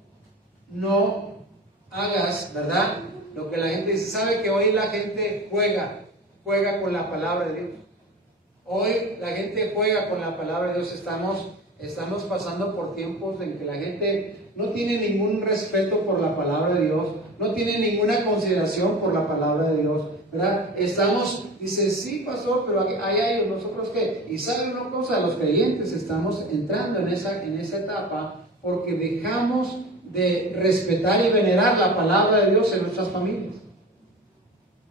hagas, ¿verdad?, lo que la gente dice. Sabe que hoy la gente juega con la palabra de Dios. Hoy la gente juega con la palabra de Dios. Estamos pasando por tiempos en que la gente no tiene ningún respeto por la palabra de Dios, no tiene ninguna consideración por la palabra de Dice, sí, pastor, pero hay nosotros qué. Y sabe una cosa, los creyentes estamos entrando en esa etapa porque dejamos de respetar y venerar la palabra de Dios en nuestras familias.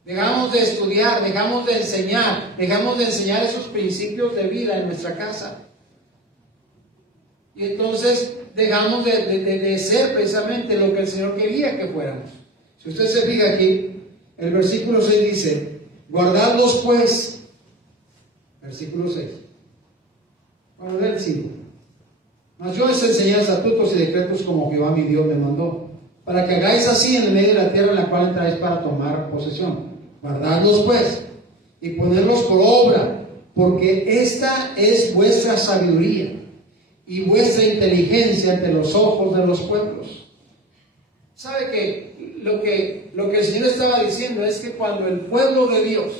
Dejamos de estudiar, dejamos de enseñar esos principios de vida en nuestra casa. Y entonces dejamos de ser precisamente lo que el Señor quería que fuéramos. Si usted se fija aquí, el versículo 6 dice, guardadlos pues, versículo 6. Vamos a ver el 5. Mas yo les enseñé estatutos y decretos como Jehová mi Dios me mandó, para que hagáis así en el medio de la tierra en la cual entráis para tomar posesión. Guardadlos pues, y ponerlos por obra, porque esta es vuestra sabiduría y vuestra inteligencia ante los ojos de los pueblos. ¿Sabe que lo que el Señor estaba diciendo es que cuando el pueblo de Dios,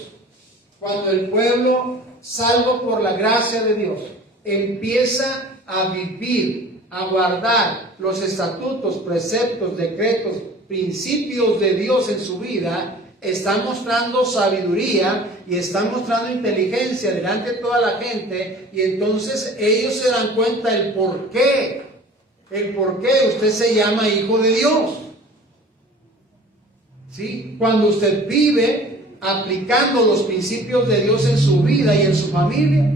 cuando el pueblo salvo por la gracia de Dios, empieza a vivir, a guardar los estatutos, preceptos, decretos, principios de Dios en su vida, está mostrando sabiduría y está mostrando inteligencia delante de toda la gente, y entonces ellos se dan cuenta el por qué usted se llama hijo de Dios. ¿Sí? Cuando usted vive aplicando los principios de Dios en su vida y en su familia,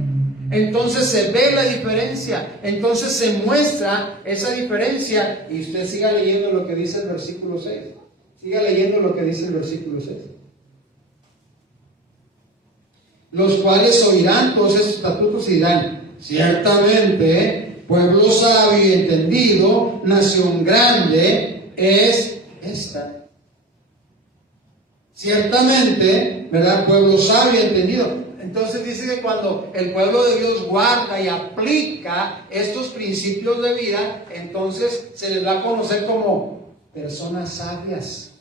entonces se ve la diferencia, entonces se muestra esa diferencia. Y usted siga leyendo lo que dice el versículo 6. Siga leyendo lo que dice el versículo 6. Los cuales oirán todos esos estatutos y dirán, ciertamente, pueblo sabio y entendido, nación grande es esta. Ciertamente, ¿verdad? Pueblo sabio y entendido. Entonces dice que cuando el pueblo de Dios guarda y aplica estos principios de vida, entonces se les va a conocer como personas sabias,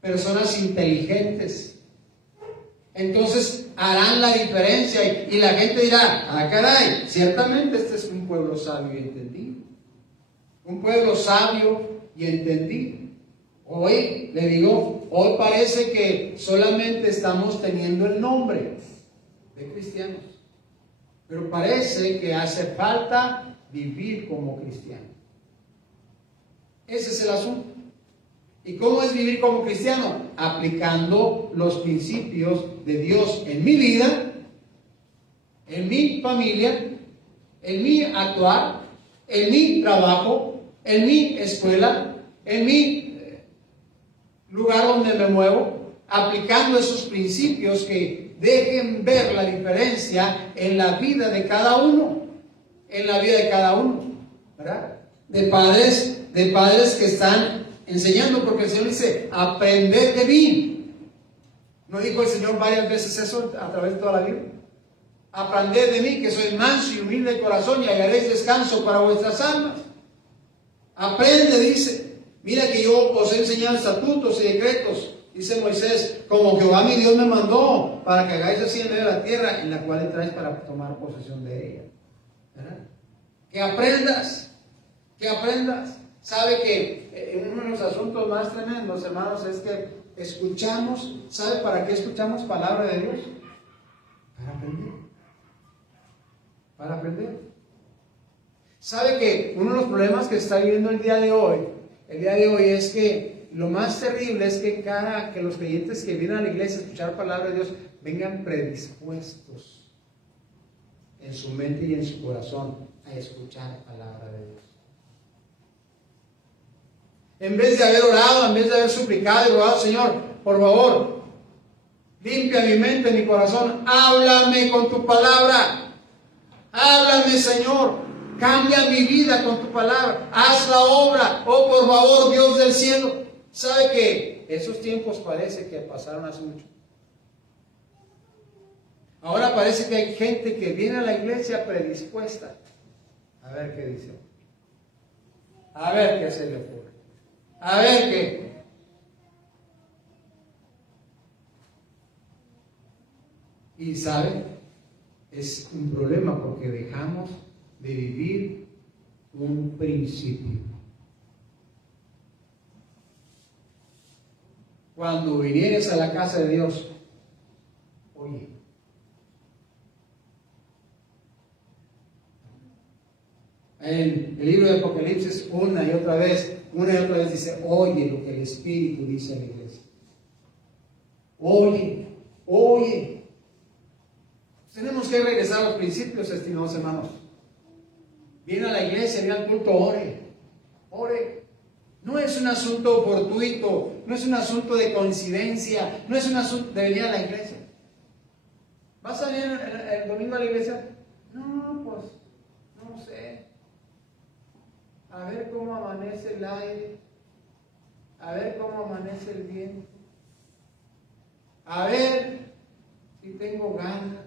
personas inteligentes. Entonces harán la diferencia y la gente dirá, ah, caray, ciertamente este es un pueblo sabio y entendido. Un pueblo sabio y entendido. Hoy, le digo, hoy parece que solamente estamos teniendo el nombre de cristianos, pero parece que hace falta vivir como cristiano. Ese es el asunto. ¿Y cómo es vivir como cristiano? Aplicando los principios de Dios en mi vida, en mi familia, en mi actuar, en mi trabajo, en mi escuela, en mi lugar donde me muevo, aplicando esos principios que dejen ver la diferencia en la vida de cada uno, ¿verdad? De padres que están enseñando, porque el Señor dice, aprended de mí. ¿No dijo el Señor varias veces eso a través de toda la Biblia? Aprended de mí, que soy manso y humilde de corazón, y hallaréis descanso para vuestras almas. Aprende, dice. Mira que yo os he enseñado estatutos y decretos, dice Moisés, como Jehová mi Dios me mandó, para que hagáis así en medio de la tierra en la cual entráis para tomar posesión de ella. ¿Verdad? Que aprendas. Sabe que uno de los asuntos más tremendos, hermanos, es que escuchamos. ¿Sabe para qué escuchamos palabra de Dios? Para aprender. ¿Sabe que uno de los problemas que se está viviendo el día de hoy es que lo más terrible es que que los creyentes que vienen a la iglesia a escuchar palabra de Dios vengan predispuestos en su mente y en su corazón a escuchar palabra de Dios? En vez de haber orado, en vez de haber suplicado y rogado, Señor, por favor, limpia mi mente, mi corazón, háblame con tu palabra, háblame, Señor, cambia mi vida con tu palabra, haz la obra, oh por favor, Dios del cielo. ¿Sabe que esos tiempos parece que pasaron hace mucho? Ahora parece que hay gente que viene a la iglesia predispuesta a ver qué dice, a ver qué se le ocurre, a ver qué. Y sabe, es un problema porque dejamos de vivir un principio. Cuando vinieres a la casa de Dios, oye, en el libro de Apocalipsis una y otra vez dice, oye lo que el Espíritu dice a la iglesia. Oye, oye. Tenemos que regresar a los principios, estimados hermanos. Viene a la iglesia, viene al culto, ore, ore. No es un asunto fortuito, no es un asunto de coincidencia, no es un asunto de venir a la iglesia. ¿Vas a venir el domingo a la iglesia? No, pues, no sé. A ver cómo amanece el aire, a ver cómo amanece el viento, a ver si tengo ganas,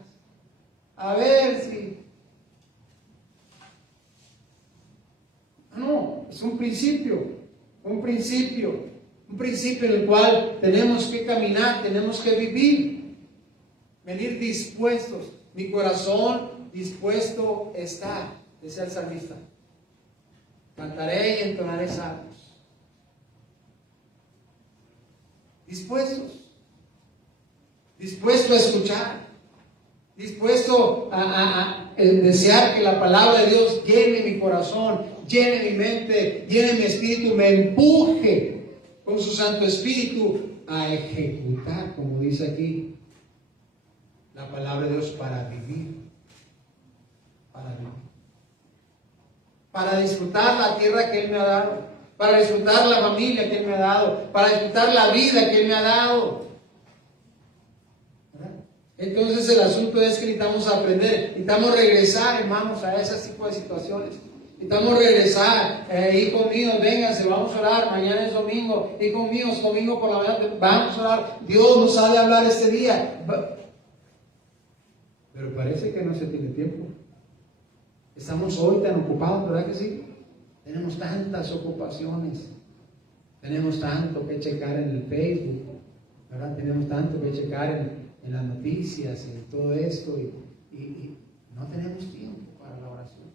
a ver si... No, es un principio en el cual tenemos que caminar, tenemos que vivir, venir dispuestos. Mi corazón dispuesto está, decía el salmista. Cantaré y entonaré salmos. Dispuesto a escuchar, dispuesto a desear que la palabra de Dios llene mi corazón, llene mi mente, llene mi espíritu, me empuje con su Santo Espíritu a ejecutar, como dice aquí, la palabra de Dios para vivir, para disfrutar la tierra que Él me ha dado, para disfrutar la familia que Él me ha dado, para disfrutar la vida que Él me ha dado. Entonces el asunto es que necesitamos aprender, necesitamos regresar, hermanos, a ese tipo de situaciones. Necesitamos regresar, hijos míos, vénganse, vamos a orar, mañana es domingo, hijos míos, domingo por la mañana, vamos a orar, Dios nos ha de hablar este día. Pero parece que no se tiene tiempo. Estamos hoy tan ocupados, ¿verdad que sí? Tenemos tantas ocupaciones, tenemos tanto que checar en el Facebook, ¿verdad? Tenemos tanto que checar en las noticias y en todo esto y no tenemos tiempo para la oración.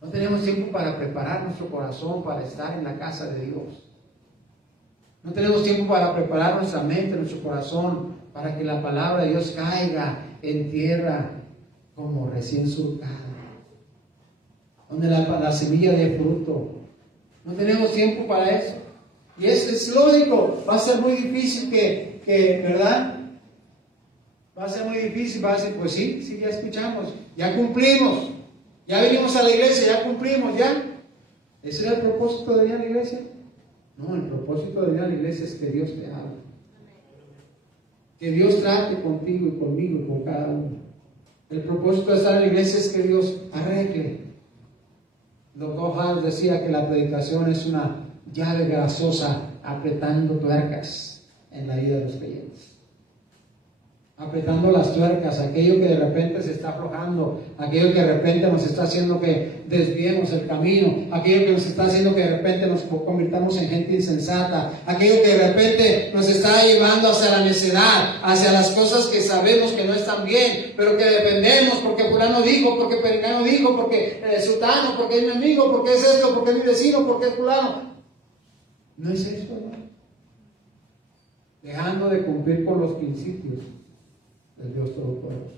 No tenemos tiempo para preparar nuestro corazón para estar en la casa de Dios. No tenemos tiempo para preparar nuestra mente, nuestro corazón, para que la palabra de Dios caiga en tierra como recién surcada, donde la semilla dé fruto. No tenemos tiempo para eso. Y eso es lógico. Va a ser muy difícil ¿verdad? Va a ser muy difícil. Va a decir, pues sí, ya escuchamos, ya cumplimos, ya venimos a la iglesia, ya cumplimos, ya. ¿Ese era el propósito de venir a la iglesia? No, el propósito de venir a la iglesia es que Dios te hable. Que Dios trate contigo y conmigo y con cada uno. El propósito de estar en la iglesia es que Dios arregle. Doctor House decía que la predicación es una llave grasosa apretando tuercas en la vida de los creyentes. Apretando las tuercas, aquello que de repente se está aflojando, aquello que de repente nos está haciendo que desviemos el camino, aquello que nos está haciendo que de repente nos convirtamos en gente insensata, aquello que de repente nos está llevando hacia la necedad, hacia las cosas que sabemos que no están bien, pero que dependemos porque fulano dijo, porque perengano dijo, porque sultano, porque es mi amigo, porque es esto, porque es mi vecino, porque es fulano. No es eso, ¿no? Dejando de cumplir con los principios del Dios Todopoderoso.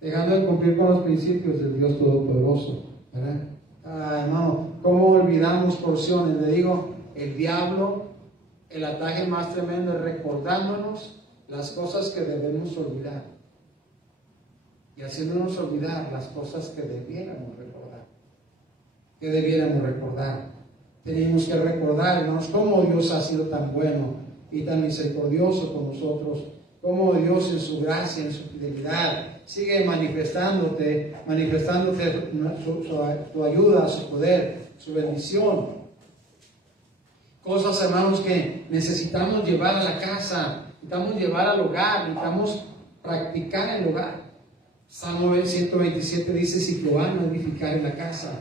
Dejando de cumplir con los principios del Dios Todopoderoso, ¿verdad? Hermano, ¿cómo olvidamos porciones? Le digo, el diablo, el ataque más tremendo es recordándonos las cosas que debemos olvidar y haciéndonos olvidar las cosas que debiéramos recordar. ¿Qué debiéramos recordar? Tenemos que recordar, hermanos, cómo Dios ha sido tan bueno y tan misericordioso con nosotros, cómo Dios en su gracia, en su fidelidad, sigue manifestándote su ayuda, su poder, su bendición. Cosas, hermanos, que necesitamos llevar a la casa, necesitamos llevar al hogar, necesitamos practicar en el hogar. Salmo 127 dice: si Jehová no edificar en la casa,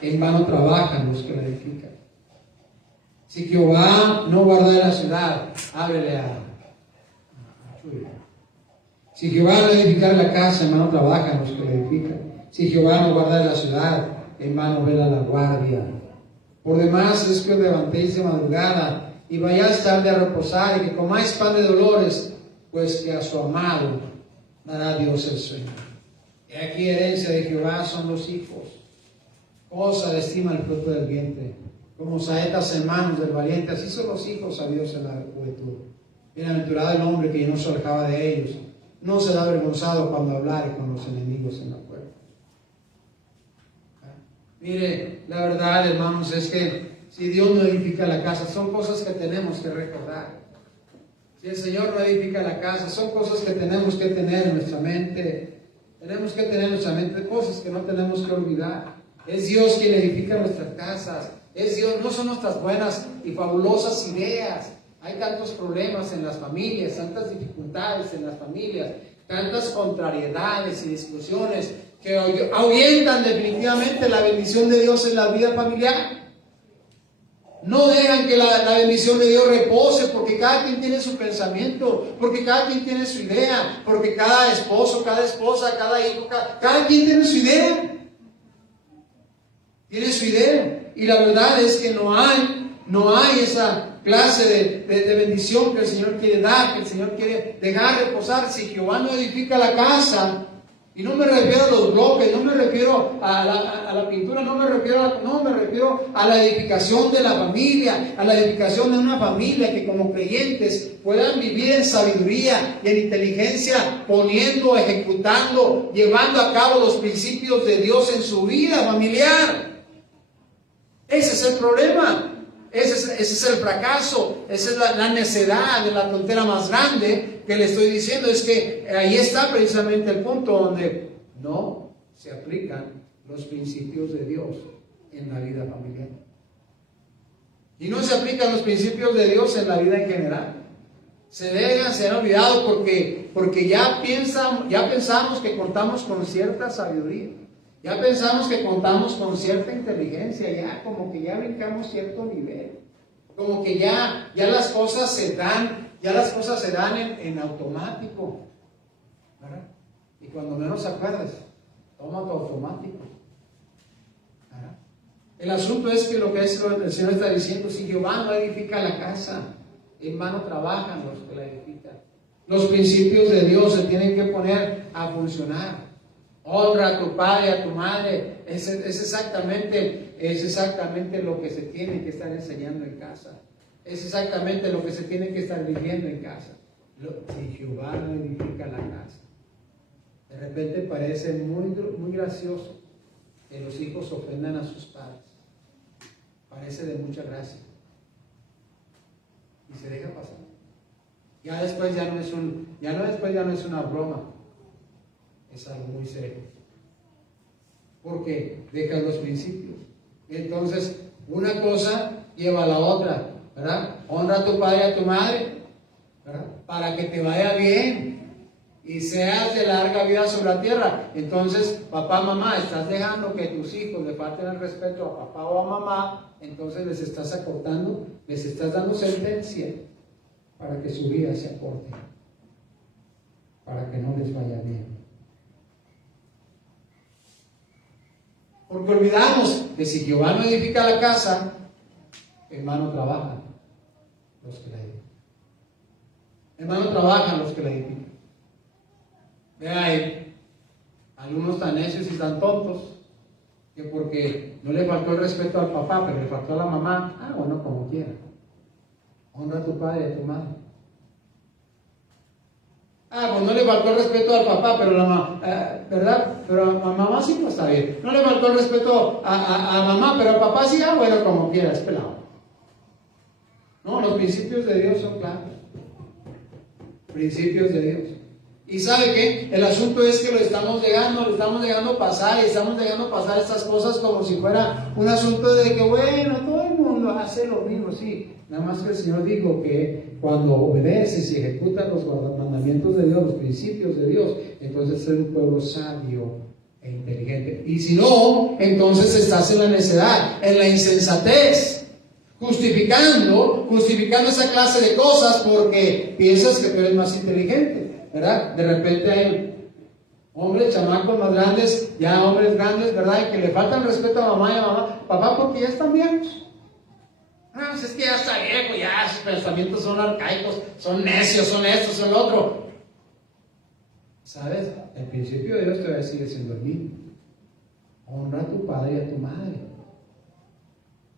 en vano trabajan los que la edifican. Si Jehová no guarda la ciudad, háblele a Chuy. Si Jehová no edificar la casa, en vano trabajan los que la edifican. Si Jehová no guarda la ciudad, en vano vela la guardia. Por demás es que os levantéis de madrugada y vayáis tarde a reposar, y que comáis pan de dolores, pues que a su amado dará Dios el sueño. Y aquí herencia de Jehová son los hijos, cosa de estima el fruto del vientre, como saetas en manos del valiente, así son los hijos a Dios en la juventud. Bienaventurado el hombre que no se alejaba de ellos, no será avergonzado cuando hablare con los enemigos en la puerta. Mire, la verdad, hermanos, es que si Dios no edifica la casa, son cosas que tenemos que recordar. Si el Señor no edifica la casa, son cosas que tenemos que tener en nuestra mente. Tenemos que tener en nuestra mente cosas que no tenemos que olvidar. Es Dios quien edifica nuestras casas. Es Dios, no son nuestras buenas y fabulosas ideas. Hay tantos problemas en las familias, tantas dificultades en las familias, tantas contrariedades y discusiones que ahuyentan definitivamente la bendición de Dios en la vida familiar. No dejan que la bendición de Dios repose, porque cada quien tiene su pensamiento, porque cada quien tiene su idea, porque cada esposo, cada esposa, cada hijo, cada quien tiene su idea. Tiene su idea. Y la verdad es que no hay esa clase de bendición que el Señor quiere dar, que el Señor quiere dejar reposar. Si Jehová no edifica la casa, y no me refiero a los bloques, no me refiero a la pintura, no me refiero a la edificación de la familia, a la edificación de una familia que como creyentes puedan vivir en sabiduría y en inteligencia, poniendo, ejecutando, llevando a cabo los principios de Dios en su vida familiar. Ese es el problema. Ese es el fracaso, esa es la necedad, de la tontera más grande que le estoy diciendo. Es que ahí está precisamente el punto donde no se aplican los principios de Dios en la vida familiar. Y no se aplican los principios de Dios en la vida en general. Se han olvidado porque ya pensamos que contamos con cierta sabiduría. Ya pensamos que contamos con cierta inteligencia, ya como que ya brincamos cierto nivel, como que ya las cosas se dan, en automático, ¿verdad? Y cuando menos acuerdas, toma tu automático, ¿verdad? El asunto es que lo que el Señor está diciendo: si Jehová no edifica la casa, en vano trabajan los que la edifican. Los principios de Dios se tienen que poner a funcionar. Honra a tu padre y a tu madre. Es exactamente lo que se tiene que estar enseñando en casa. Es exactamente lo que se tiene que estar viviendo en casa. Si Jehová no edifica la casa, de repente parece muy gracioso que los hijos ofendan a sus padres. Parece de mucha gracia. Y se deja pasar. Ya después ya no es una broma. Es algo muy serio, porque dejan los principios. Entonces, una cosa lleva a la otra, ¿verdad? Honra a tu padre y a tu madre, ¿verdad? Para que te vaya bien y seas de larga vida sobre la tierra. Entonces, papá, mamá, estás dejando que tus hijos le falten el respeto a papá o a mamá, entonces les estás acortando, les estás dando sentencia para que su vida se acorte, para que no les vaya bien. Porque olvidamos que si Jehová no edifica la casa, en vano trabajan los que la edifican. En vano trabajan los que la edifican. Vea, hay algunos tan necios y tan tontos que porque no le faltó el respeto al papá, pero le faltó a la mamá, bueno, como quiera. Honra a tu padre y a tu madre. Pues no le faltó el respeto al papá, pero la mamá, ¿verdad? Pero a mamá sí, pues está bien. No le faltó el respeto a mamá, pero al papá sí, bueno, como quiera, es pelado. No, los principios de Dios son claros. Principios de Dios. Y ¿sabe qué? El asunto es que lo estamos dejando pasar, y estamos dejando pasar estas cosas como si fuera un asunto de que, bueno, todo el mundo hace lo mismo, sí. Nada más que el Señor dijo que cuando obedeces y ejecutas los mandamientos de Dios, los principios de Dios, entonces eres un pueblo sabio e inteligente. Y si no, entonces estás en la necedad, en la insensatez, justificando esa clase de cosas porque piensas que tú eres más inteligente, ¿verdad? De repente hay hombres, chamacos más grandes, ya hombres grandes, ¿verdad? Y que le faltan respeto a mamá y a papá porque ya están viejos. Pues es que ya está viejo, ya sus pensamientos son arcaicos, son necios, son esto, son lo otro. ¿Sabes? El principio de Dios todavía sigue siendo el mismo. Honra a tu padre y a tu madre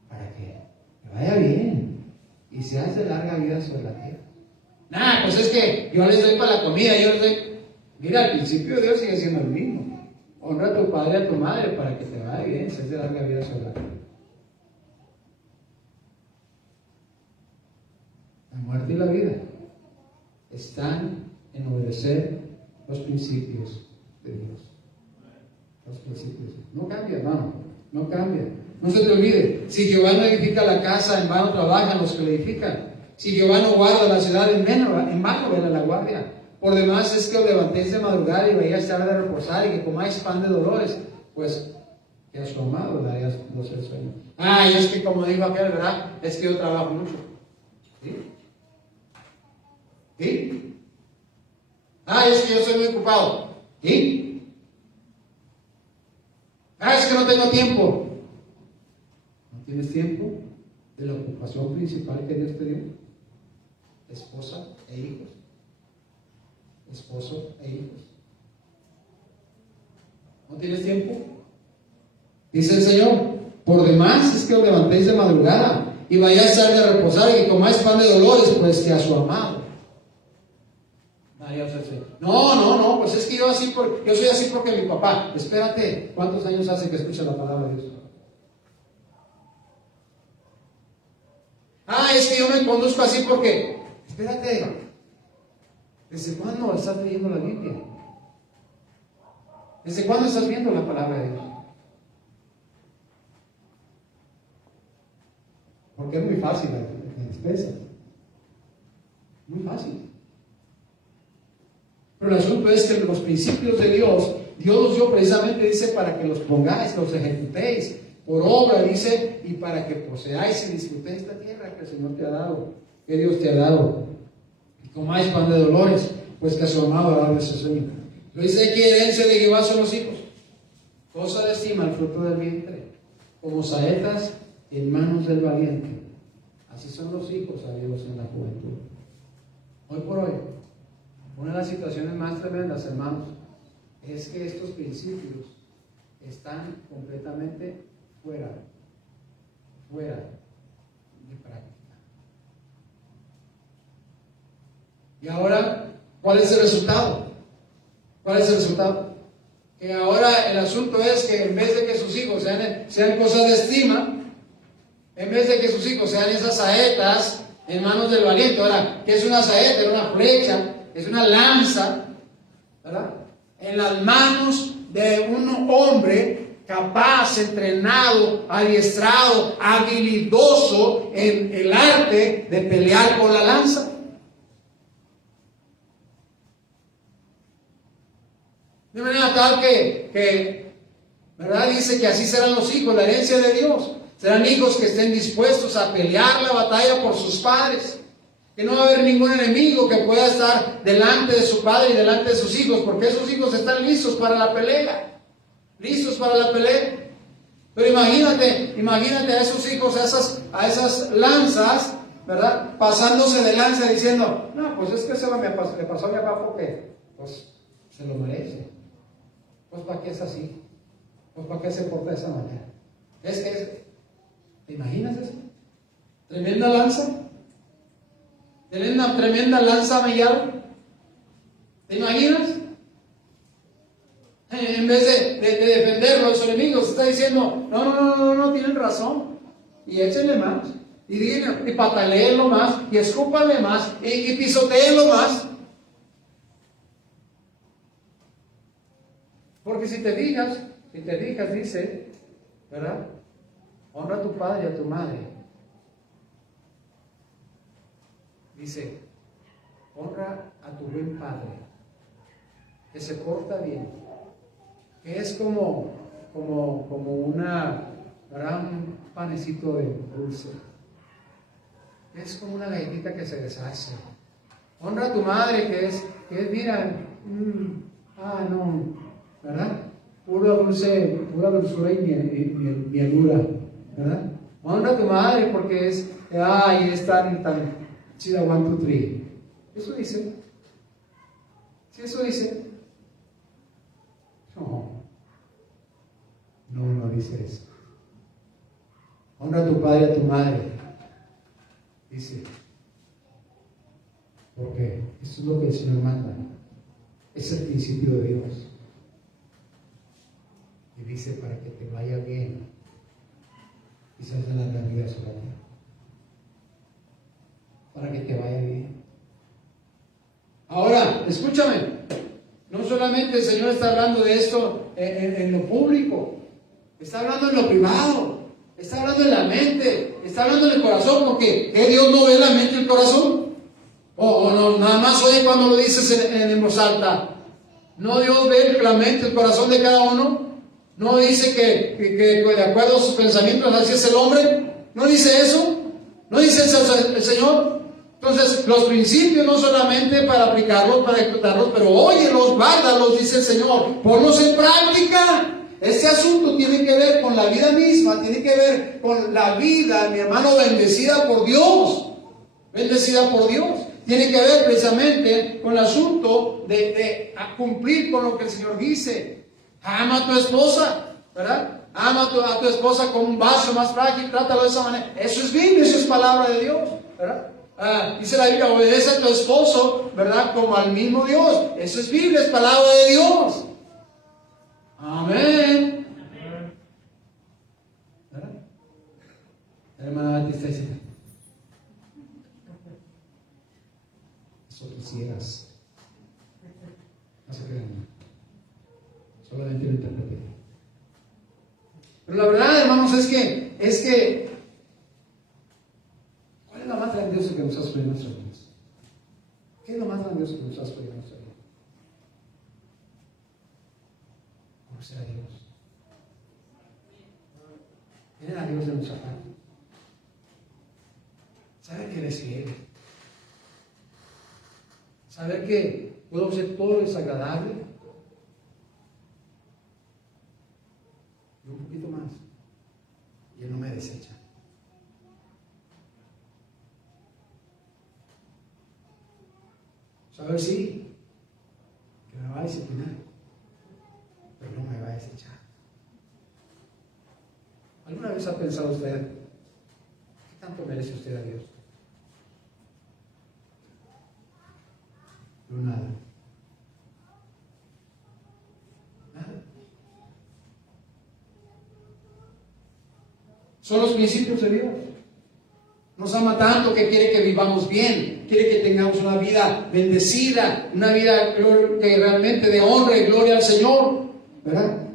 para que te vaya bien y seas de larga vida sobre la tierra. Pues es que yo les doy para la comida, yo les doy. Mira, el principio de Dios sigue siendo el mismo. Honra a tu padre y a tu madre para que te vaya bien, seas de larga vida sobre la tierra. La muerte y la vida están en obedecer los principios de Dios. Los principios. No cambia, hermano. No cambia. No se te olvide. Si Jehová no edifica la casa, en vano trabajan los que la edifican. Si Jehová no guarda la ciudad, en vano vela la guardia. Por demás es que os levantéis de madrugada y vayáis tarde a reposar y que comáis pan de dolores, pues que a su amado le hayas los el sueño. Y es que como dijo aquel, ¿verdad? Es que yo trabajo mucho. ¿Sí? ¿Sí? Es que yo soy muy ocupado. ¿Sí? Es que no tengo tiempo. ¿No tienes tiempo de la ocupación principal que Dios te dio? Esposa e hijos. Esposo e hijos. ¿No tienes tiempo? Dice el Señor, por demás es que os levantéis de madrugada y vayáis tarde a reposar y que comáis pan de dolores, pues que a su amado. No, pues es que yo soy así porque mi papá. Espérate, ¿cuántos años hace que escuchas la palabra de Dios? Es que yo me conduzco así porque. Espérate, ¿desde cuándo estás leyendo la Biblia? ¿Desde cuándo estás viendo la palabra de Dios? Porque es muy fácil la despensa. Muy fácil. Pero el asunto es que los principios de Dios los dio precisamente, dice, para que los pongáis, los ejecutéis por obra, dice, y para que poseáis y disfrutéis esta tierra que el Señor te ha dado, que Dios te ha dado. Y comáis pan de dolores, pues que a su amado ha dado ese sueño. Lo dice que herencia de Jehová son los hijos, cosa de estima el fruto del vientre, como saetas en manos del valiente. Así son los hijos a Dios en la juventud. Hoy por hoy, una de las situaciones más tremendas, hermanos, es que estos principios están completamente fuera de práctica. Y ahora, ¿cuál es el resultado? Que ahora el asunto es que en vez de que sus hijos sean cosas de estima, en vez de que sus hijos sean esas saetas en manos del valiente. Ahora, ¿qué es una saeta? Es una flecha, es una lanza, ¿verdad? En las manos de un hombre capaz, entrenado, adiestrado, habilidoso en el arte de pelear con la lanza. De manera tal que ¿verdad? Dice que así serán los hijos, la herencia de Dios. Serán hijos que estén dispuestos a pelear la batalla por sus padres. Que no va a haber ningún enemigo que pueda estar delante de su padre y delante de sus hijos, porque esos hijos están listos para la pelea. Pero imagínate a esos hijos, a esas lanzas, ¿verdad? Pasándose de lanza diciendo, no, pues es que eso le pasó a mi papá porque, pues, se lo merece. Pues, ¿para qué es así? Pues ¿para qué se porta de esa manera? ¿Te imaginas eso? Tremenda lanza. Tremenda lanza mellada. ¿Te imaginas? En vez de defenderlo a sus enemigos, está diciendo, no, tienen razón. Y échenle más. Y digan, y pataleenlo más, y escúpanle más, y pisoteenlo más. Porque si te fijas, dice, ¿verdad? Honra a tu padre y a tu madre. Dice, honra a tu buen padre, que se porta bien, que es como una gran panecito de dulce, es como una galletita que se deshace. Honra a tu madre, que es mira, no, ¿verdad? Pura dulzura y mielura, ¿verdad? Honra a tu madre porque es tan chida, 1, 2, 3. Eso dice. Si eso dice. No dice eso. Honra a tu padre y a tu madre. Dice. Porque eso es lo que el Señor manda. Es el principio de Dios. Y dice para que te vaya bien. Quizás en la vida sobre ti. Para que te vaya bien. Ahora, escúchame. No solamente el Señor está hablando de esto en lo público. Está hablando en lo privado. Está hablando en la mente. Está hablando en el corazón. Porque Dios no ve la mente y el corazón. O no, nada más oye cuando lo dices en voz alta. No, Dios ve la mente, el corazón de cada uno. No dice que de acuerdo a sus pensamientos así es el hombre. No dice eso. No dice eso el Señor. Entonces, los principios no solamente para aplicarlos, para ejecutarlos, pero óyelos, guárdalos, dice el Señor. Ponlos en práctica. Este asunto tiene que ver con la vida misma, tiene que ver con la vida, mi hermano, bendecida por Dios. Bendecida por Dios. Tiene que ver precisamente con el asunto de cumplir con lo que el Señor dice. Ama a tu esposa, ¿verdad? Ama a tu esposa con un vaso más frágil, trátalo de esa manera. Eso es Biblia, eso es palabra de Dios, ¿verdad? Dice la Biblia, obedece a tu esposo, ¿verdad? Como al mismo Dios. Eso es Biblia, es palabra de Dios. Amén. ¿Verdad? La hermana Batista dice, nosotros ciegas. No se crean. Solamente lo interpreté. Pero la verdad, hermanos, es que ¿cuál es lo más grandioso que nos ha sucedido en nuestras vidas? ¿Qué es lo más grandioso que nos ha sucedido en nuestra vida? Conocer a Dios. Tener a Dios en nuestra parte. Saber que eres fiel. Saber que puedo hacer todo lo desagradable. Y un poquito más. Y Él no me desecha. Saber sí, que me va a disciplinar, pero no me va a desechar. ¿Alguna vez ha pensado usted qué tanto merece usted a Dios? No, nada. Nada. Son los principios de Dios. Nos ama tanto que quiere que vivamos bien, quiere que tengamos una vida bendecida, una vida que realmente de honra y gloria al Señor, ¿verdad?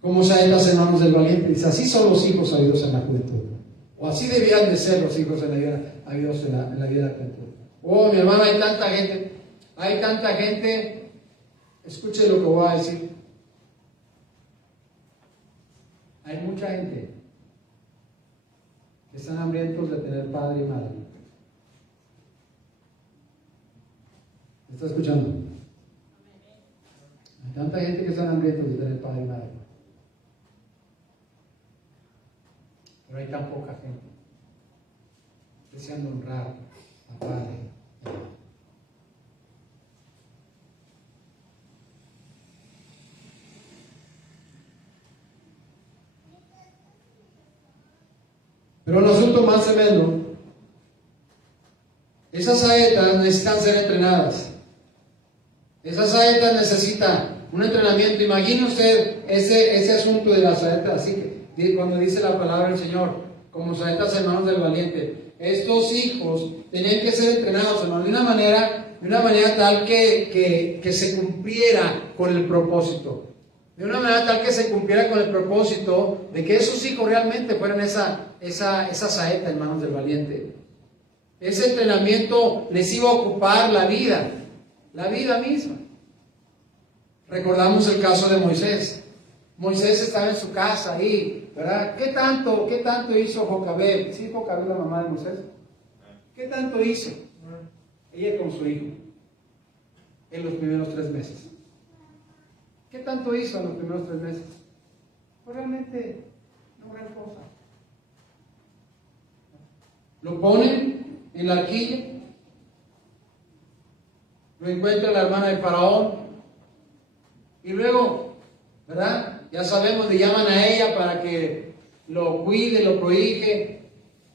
Como saetas en manos del valiente, dice, así son los hijos habidos en la juventud, o así debían de ser los hijos habidos en la vida de la juventud. Oh, mi hermano, hay tanta gente, escuche lo que voy a decir, hay mucha gente que están hambrientos de tener padre y madre. ¿Me está escuchando? Hay tanta gente que están hambrientos de tener padre y madre. Pero hay tan poca gente deseando honrar a padre y a madre. Pero el asunto más tremendo, esas saetas necesitan ser entrenadas. Esas saetas necesitan un entrenamiento. Imagine usted ese asunto de las saetas, así que cuando dice la palabra del Señor, como saetas en manos del valiente. Estos hijos tenían que ser entrenados, hermano, de una manera tal que se cumpliera con el propósito. De una manera tal que se cumpliera con el propósito de que esos hijos realmente fueran esa saeta en manos del valiente. Ese entrenamiento les iba a ocupar la vida misma. Recordamos el caso de Moisés. Moisés estaba en su casa ahí, ¿verdad? ¿Qué tanto hizo Jocabed? ¿Sí, Jocabed, la mamá de Moisés? ¿Qué tanto hizo? Ella con su hijo en los primeros 3 meses. ¿Qué tanto hizo en los primeros 3 meses? Pues realmente no gran cosa. Lo ponen en la arquilla, lo encuentra la hermana del faraón, y luego, ¿verdad? Ya sabemos, le llaman a ella para que lo cuide, lo protege,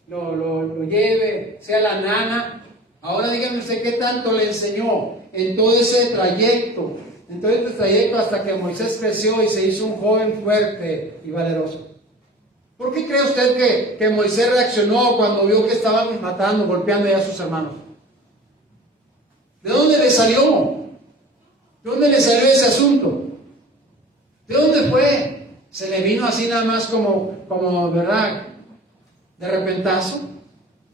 lo lleve, sea la nana. Ahora dígame usted qué tanto le enseñó en todo ese trayecto, hasta que Moisés creció y se hizo un joven fuerte y valeroso. ¿Por qué cree usted que Moisés reaccionó cuando vio que estaban matando, golpeando ya a sus hermanos? ¿De dónde le salió? ¿De dónde le salió ese asunto? ¿De dónde fue? ¿Se le vino así nada más como verdad, de repentazo?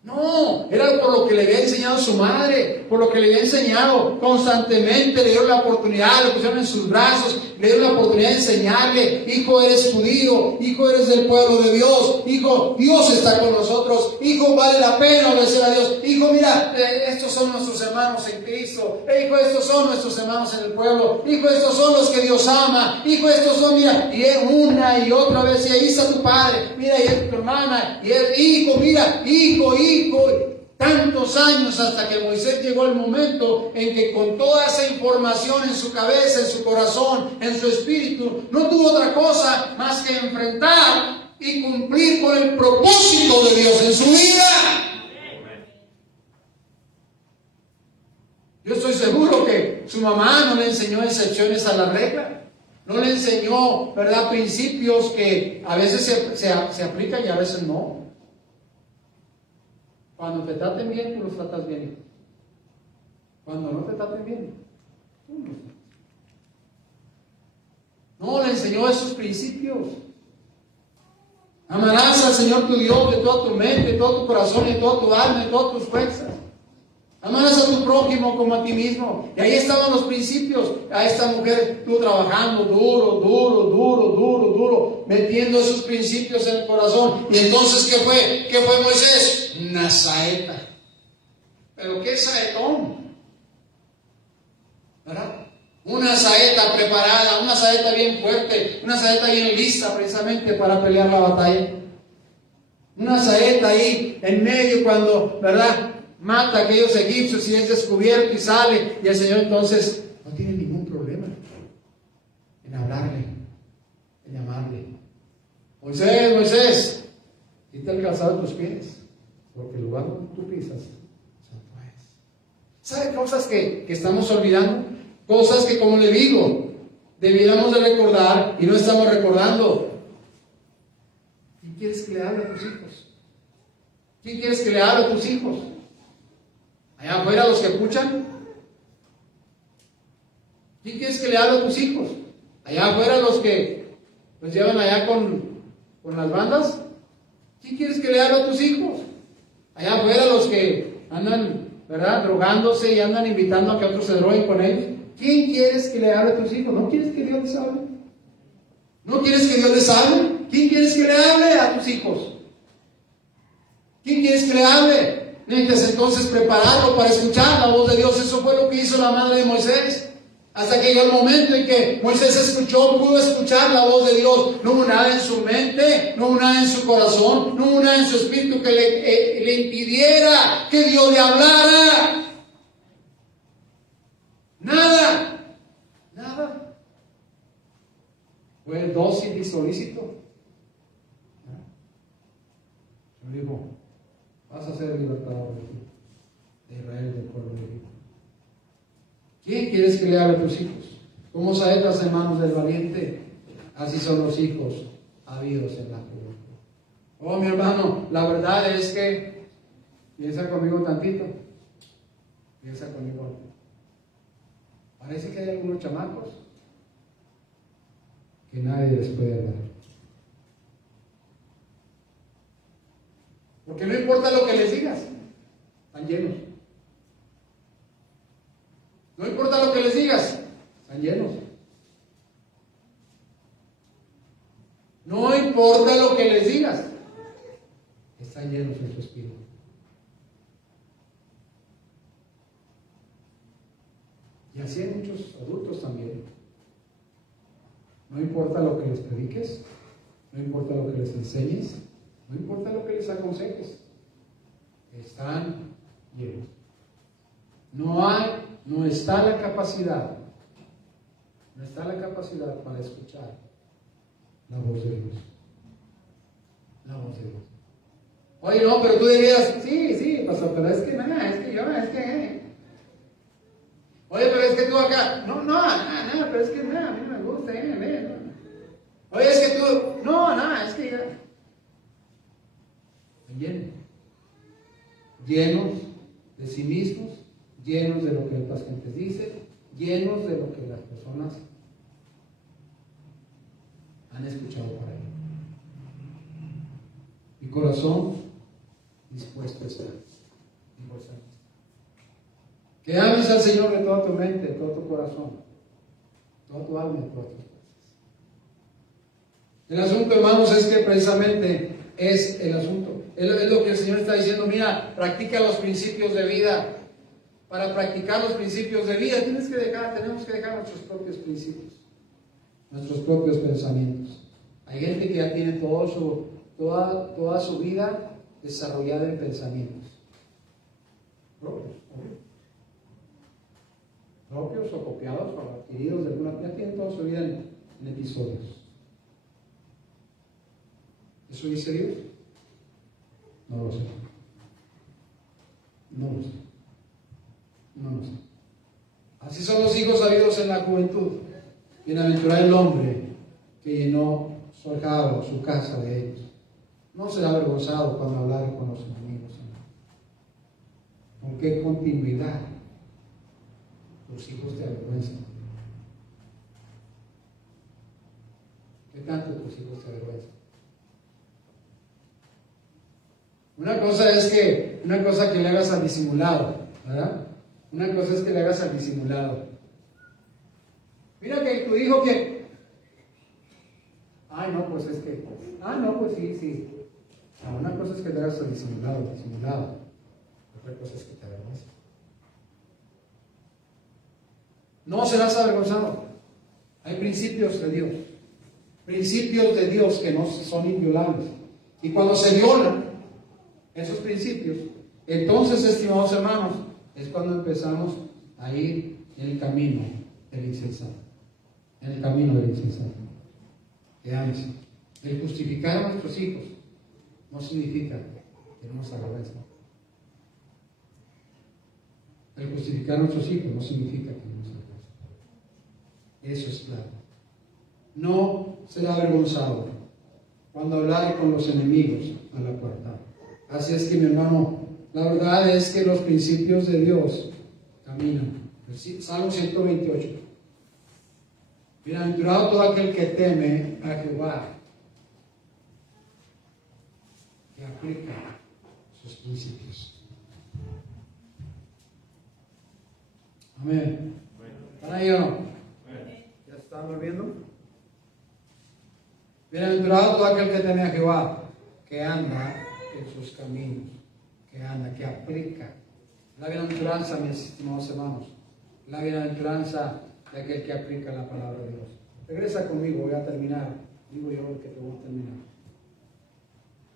No, era por lo que le había enseñado su madre, por lo que le había enseñado constantemente. Le dieron la oportunidad, lo pusieron en sus brazos, le dieron la oportunidad de enseñarle: hijo, eres judío, hijo, eres del pueblo de Dios, hijo, Dios está con nosotros, hijo, vale la pena obedecer a Dios, hijo, mira, estos son nuestros hermanos en Cristo, hijo, estos son nuestros hermanos en el pueblo, hijo, estos son los que Dios ama, hijo, estos son, mira, y él una y otra vez, y ahí está tu padre, mira, y es tu hermana, y él, hijo, mira, hijo, tantos años hasta que Moisés llegó al momento en que con toda esa información en su cabeza, en su corazón, en su espíritu, no tuvo otra cosa más que enfrentar y cumplir con el propósito de Dios en su vida. Yo estoy seguro que su mamá no le enseñó excepciones a la regla, no le enseñó, ¿verdad?, principios que a veces se aplican y a veces no. Cuando te traten bien, tú los tratas bien. Cuando no te traten bien, tú no los tratas. No, le enseñó esos principios. Amarás al Señor tu Dios de toda tu mente, de todo tu corazón, de toda tu alma, de todas tus fuerzas. Amarás a tu prójimo como a ti mismo. Y ahí estaban los principios. A esta mujer estuvo trabajando duro, metiendo esos principios en el corazón. Y entonces, ¿qué fue? ¿Qué fue Moisés? Una saeta. ¿Pero qué saetón? ¿Verdad? Una saeta preparada, una saeta bien fuerte, una saeta bien lista precisamente para pelear la batalla. Una saeta ahí en medio cuando, ¿verdad?, mata a aquellos egipcios y es descubierto y sale, y el Señor entonces no tiene ningún problema en hablarle, en llamarle: Moisés, quita el calzado de tus pies, porque el lugar donde tú pisas santo es. ¿Sabe cosas que estamos olvidando? Cosas que, como le digo, debiéramos de recordar y no estamos recordando. ¿Quién quieres que le hable a tus hijos? ¿Quién quieres que le hable a tus hijos? Allá afuera, los que escuchan. ¿Quién quieres que le hable a tus hijos? Allá afuera, los que los llevan allá con las bandas. ¿Quién quieres que le hable a tus hijos? Allá afuera, los que andan, ¿verdad?, drogándose y andan invitando a que otros se droguen con ellos. ¿Quién quieres que le hable a tus hijos? ¿No quieres que Dios les hable? ¿No quieres que Dios les hable? ¿Quién quieres que le hable a tus hijos? ¿Quién quieres que le hable? Necesitas entonces prepararlo para escuchar la voz de Dios. Eso fue lo que hizo la madre de Moisés. Hasta que llegó el momento en que Moisés pudo escuchar la voz de Dios. No hubo nada en su mente, no hubo nada en su corazón, no hubo nada en su espíritu que le impidiera que Dios le hablara. Nada. Fue dócil y solícito. Le dijo, vas a ser el libertador de Israel, del pueblo de Egipto. ¿Quién quieres que le haga a tus hijos? Como saetas en manos del valiente, así son los hijos habidos en la juventud. Oh, mi hermano, la verdad es que, piensa conmigo tantito, piensa conmigo. Parece que hay algunos chamacos que nadie les puede hablar. Porque no importa lo que les digas, están llenos. No importa lo que les digas, están llenos. No importa lo que les digas, están llenos en su espíritu. Y así hay muchos adultos también. No importa lo que les prediques, no importa lo que les enseñes, no importa lo que les aconsejes, están llenos. No está la capacidad para escuchar la voz de Dios. La voz de Dios. Oye, no, pero tú dirías, sí, pastor, pero es que nada, es que yo, es que. Oye, pero es que tú acá, no, pero es que nada, a mí me gusta, no. Oye, es que tú, no, es que ya. Llenos de sí mismos, llenos de lo que otras gentes dicen, llenos de lo que las personas han escuchado para él. Mi corazón dispuesto está. Que ames al Señor de toda tu mente, de todo tu corazón, toda tu alma y todas tus fuerzas. El asunto, hermanos, es que precisamente es el asunto. Es lo que el Señor está diciendo. Mira, practica los principios de vida. Para practicar los principios de vida tenemos que dejar nuestros propios principios, nuestros propios pensamientos. Hay gente que ya tiene toda su vida desarrollada en pensamientos propios o copiados o adquiridos de alguna manera, tienen toda su vida en episodios. ¿Eso dice Dios? No lo sé. Así son los hijos habidos en la juventud. Bienaventurado el hombre que llenó su hogar, su casa de ellos. No será avergonzado cuando hablar con los enemigos. ¿Con qué continuidad tus hijos te avergüenzan? ¿Qué tanto tus hijos te avergüenzan? Una cosa que le hagas al disimulado, ¿verdad? Una cosa es que le hagas al disimulado. Mira que tu hijo que, sí. No, una cosa es que le hagas al disimulado. Otra cosa es que te avergüences. No serás avergonzado. Hay principios de Dios que no son inviolables. Y cuando se violan esos principios, entonces, estimados hermanos, es cuando empezamos a ir en el camino del insensato. Veamos, el justificar a nuestros hijos no significa que no nos avergüencen. El justificar a nuestros hijos no significa que no nos avergüencen. Eso es claro. No será avergonzado cuando hablare con los enemigos a la puerta. Así es que, mi hermano, la verdad es que los principios de Dios caminan. Salmo 128. Bienaventurado todo aquel que teme a Jehová, que aplica sus principios. Amén. ¿Están ahí o no? ¿Ya se están durmiendo? Bienaventurado todo aquel que teme a Jehová, que anda en sus caminos, que aplica. La bienaventuranza, mis estimados hermanos, la bienaventuranza de aquel que aplica la palabra de Dios. Regresa conmigo, voy a terminar. Digo yo que te voy a terminar.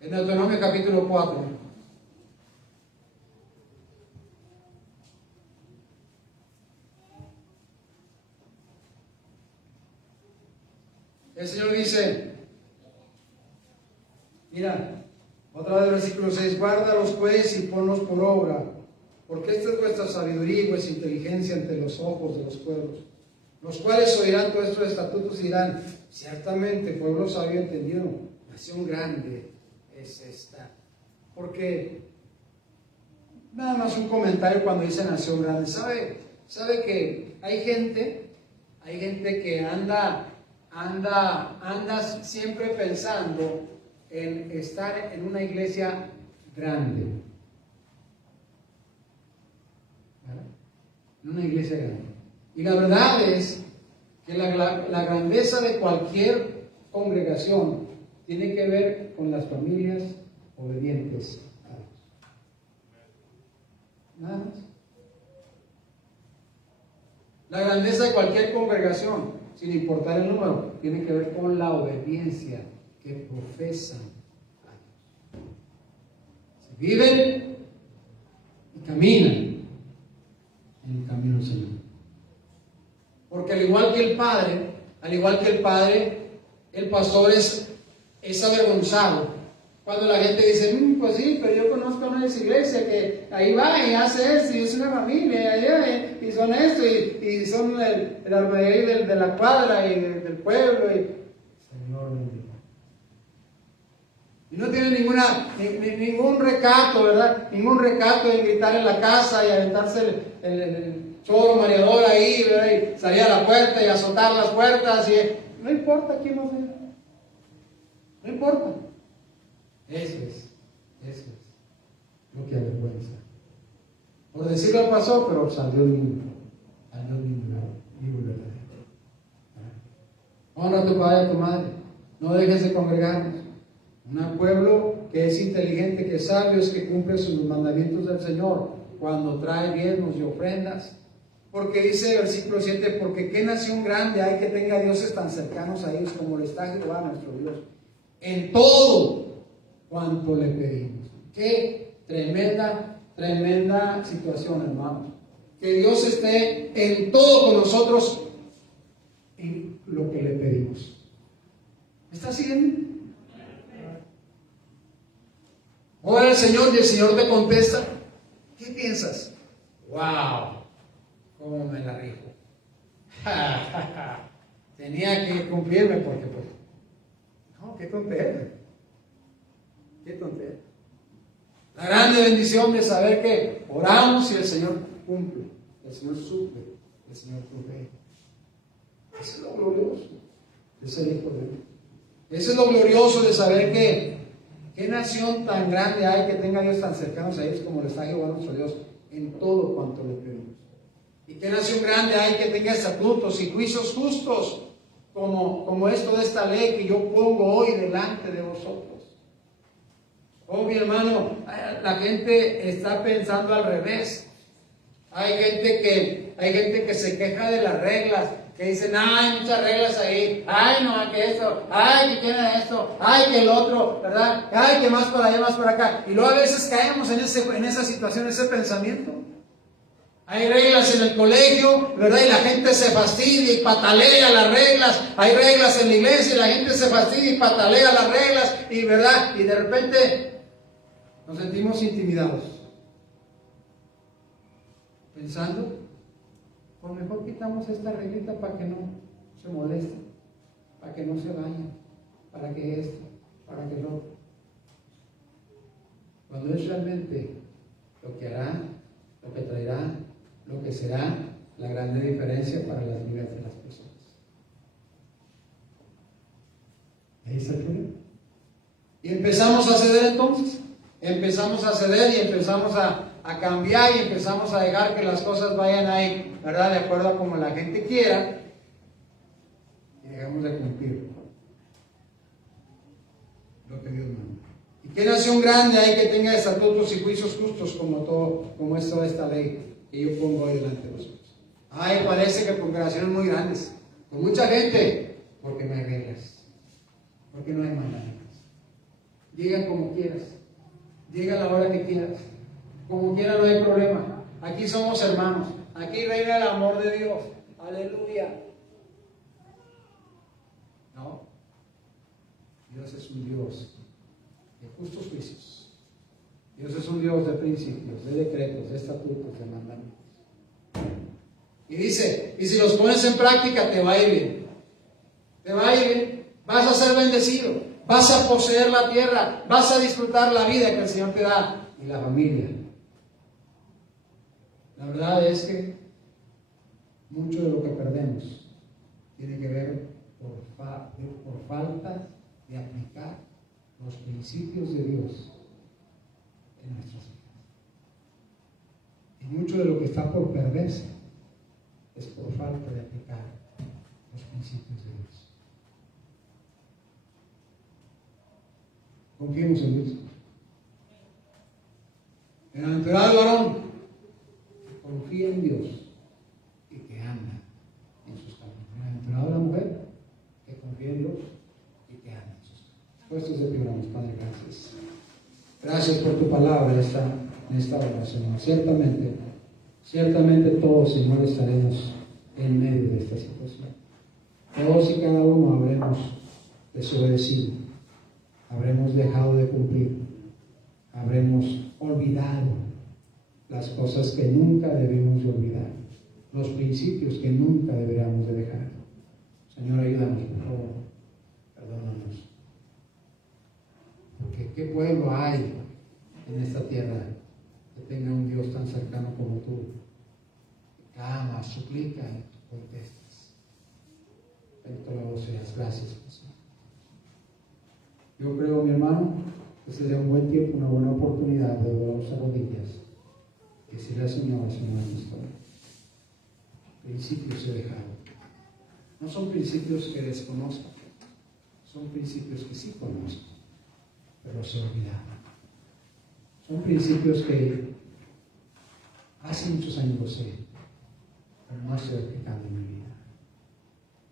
En Deuteronomio capítulo 4. El Señor dice, mira, otra vez versículo 6, guárdalos pues y ponlos por obra, porque esta es vuestra sabiduría y vuestra inteligencia ante los ojos de los pueblos, los cuales oirán todos estos estatutos y dirán, ciertamente pueblo sabio y entendido, nación grande es esta. Porque, nada más un comentario cuando dice nación grande, sabe que hay gente que anda siempre pensando en estar en una iglesia grande. ¿Verdad? En una iglesia grande. Y la verdad es que la grandeza de cualquier congregación tiene que ver con las familias obedientes a Dios. Nada más. La grandeza de cualquier congregación, sin importar el número, tiene que ver con la obediencia que profesan a Dios. Si viven y caminan en el camino del Señor. Porque al igual que el padre, el pastor es avergonzado. Cuando la gente dice, pues sí, pero yo conozco una iglesia que ahí va y hace esto, y es una familia, y son esto, y son el alrededor de la cuadra y del pueblo. Señor bendito. Y no tiene ningún recato, ¿verdad? Ningún recato en gritar en la casa y aventarse el choro mareador ahí, ¿verdad? Y salir a la puerta y azotar las puertas. No importa quién lo vea. No importa. Eso es lo que avergüenza. Por decirlo pasó, pero salió limpio. Honra a tu padre y a tu madre. No dejes de congregarnos. Un pueblo que es inteligente, que es sabio, es que cumple sus mandamientos del Señor cuando trae diezmos y ofrendas. Porque dice el versículo 7, porque qué nación grande hay que tenga dioses tan cercanos a ellos como lo está Jehová nuestro Dios. En todo cuanto le pedimos. Qué tremenda situación, hermano. Que Dios esté en todo con nosotros en lo que le pedimos. ¿Me está siguiendo? Ora al Señor y el Señor te contesta. ¿Qué piensas? ¡Wow! ¿Cómo me la rifo? Tenía que cumplirme porque pues. No, qué tontería. Qué tontería. La grande bendición de saber que oramos y el Señor cumple, el Señor suple, el Señor provee. Eso es lo glorioso de ser hijo de Dios. Eso es lo glorioso de saber que qué nación tan grande hay que tenga a Dios tan cercanos a ellos como lo está Jehová nuestro Dios en todo cuanto le pedimos. Y qué nación grande hay que tenga estatutos y juicios justos como esto de esta ley que yo pongo hoy delante de vosotros. Oh, mi hermano, la gente está pensando al revés. Hay gente que se queja de las reglas, que dicen, hay muchas reglas ahí, ay, no, que esto, ay, que tiene esto, ay, que el otro, ¿verdad? Ay, que más para allá, más para acá. Y luego a veces caemos en esa situación, ese pensamiento. Hay reglas en el colegio, ¿verdad? Y la gente se fastidia y patalea las reglas. Hay reglas en la iglesia y la gente se fastidia y patalea las reglas, y ¿verdad? Y de repente nos sentimos intimidados. Pensando, pues mejor quitamos esta reglita para que no se moleste, para que no se vaya, para que esto, para que lo otro. Cuando es realmente lo que hará, lo que traerá, lo que será la grande diferencia para las vidas de las personas. Ahí está el problema. Y empezamos a ceder entonces. Empezamos a ceder y empezamos a cambiar y empezamos a dejar que las cosas vayan ahí, ¿verdad? De acuerdo a como la gente quiera. Y dejamos de cumplir lo que Dios manda. ¿Y qué nación grande hay que tenga estatutos y juicios justos como es toda esta ley que yo pongo hoy delante de vosotros? Ay, parece que congregaciones muy grandes, con mucha gente, porque no hay reglas, porque no hay mandamientos. Digan como quieras, diga la hora que quieras, como quiera, no hay problema. Aquí somos hermanos, aquí reina el amor de Dios. Aleluya. No, Dios es un Dios de justos juicios Dios es un Dios de principios, de decretos, de estatutos, de mandamientos. Y dice, y si los pones en práctica te va a ir bien. Te va a ir bien. Vas a ser bendecido. Vas a poseer la tierra. Vas a disfrutar la vida que el Señor te da. Y la familia. La verdad es que mucho de lo que perdemos tiene que ver por falta de aplicar los principios de Dios en nuestras vidas. Y mucho de lo que está por perderse es por falta de aplicar los principios de Dios. Confiemos en Dios. Bienaventurado el varón que confía en Dios y que anda en sus caminos. Bienaventurado la mujer que confía en Dios y que anda en sus caminos. Puestos de pie, oramos, Padre, gracias. Gracias por tu palabra en esta hora, Señor. Ciertamente todos, Señor, estaremos en medio de esta situación. Todos y cada uno habremos desobedecido, habremos dejado de cumplir, habremos olvidado las cosas que nunca debemos de olvidar, los principios que nunca deberíamos de dejar. Señor, ayúdanos, por favor, perdónanos. Porque ¿qué pueblo hay en esta tierra que tenga un Dios tan cercano como tú? Que clama, suplica y contestas. Bendito alabado seas. Gracias, Señor. Yo creo, mi hermano, que sería un buen tiempo, una buena oportunidad de doblar nuestras rodillas y decirle al Señor, nuestro principios he dejado. No son principios que desconozco, son principios que sí conozco, pero se olvidaron. Son principios que hace muchos años lo sé, pero no estoy aplicando en mi vida.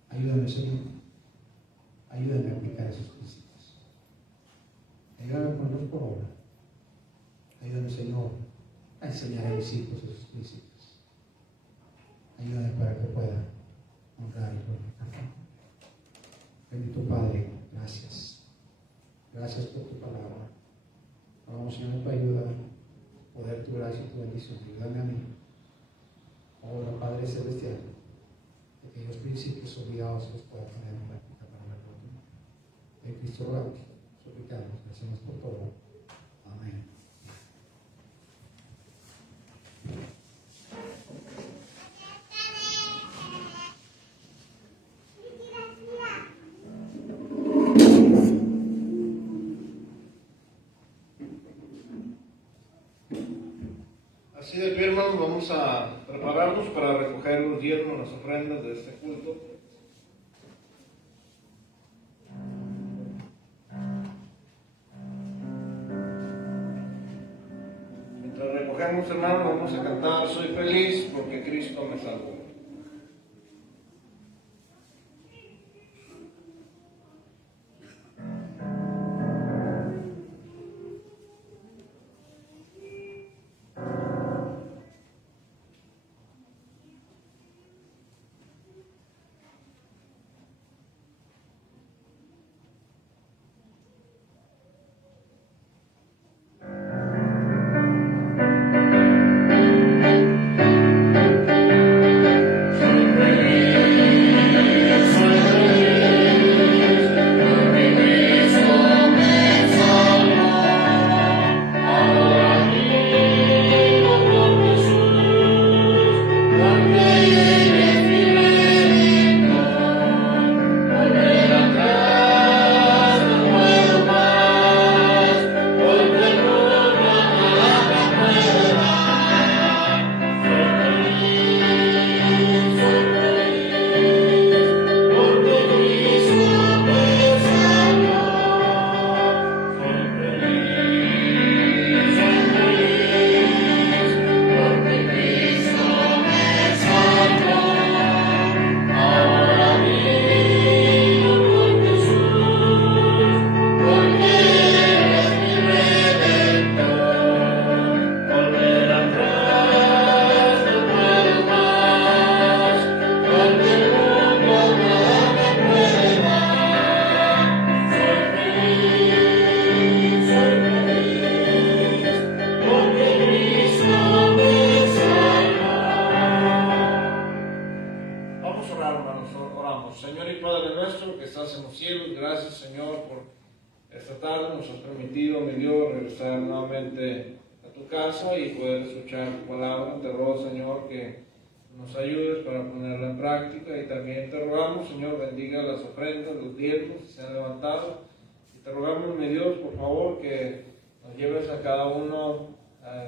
Ayúdame, Señor. Ayúdame a aplicar esos principios. Ayúdame a ponerlos por obra. Ayúdame, Señor, a enseñar a mis hijos esos principios. Ayúdame para que pueda honrar y glorificar. Bendito Padre, gracias. Gracias por tu palabra. Vamos, Señor, tu ayuda, poder, tu gracia y tu bendición. Ayúdame a mí. Ahora, Padre Celestial, de aquellos principios olvidados los pueda poner en práctica para la gloria de tu nombre. En Cristo rogamos, suplicamos, gracias por todo. Amén. Así de pie, hermanos, vamos a prepararnos para recoger los diezmos, las ofrendas de este culto. Mientras recogemos, hermanos, vamos a cantar "Soy feliz porque Cristo me salvó". estás en los cielos. Gracias, Señor, por esta tarde. Nos has permitido, mi Dios, regresar nuevamente a tu casa y poder escuchar tu palabra. Te ruego, Señor, que nos ayudes para ponerla en práctica, y también te rogamos, Señor, bendiga las ofrendas, los diezmos que se han levantado, y te rogamos, mi Dios, por favor, que nos lleves a cada uno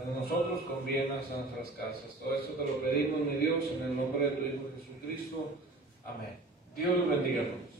de nosotros con bien a nuestras casas. Todo esto te lo pedimos, mi Dios, en el nombre de tu Hijo Jesucristo. Amén. Dios los bendiga a todos.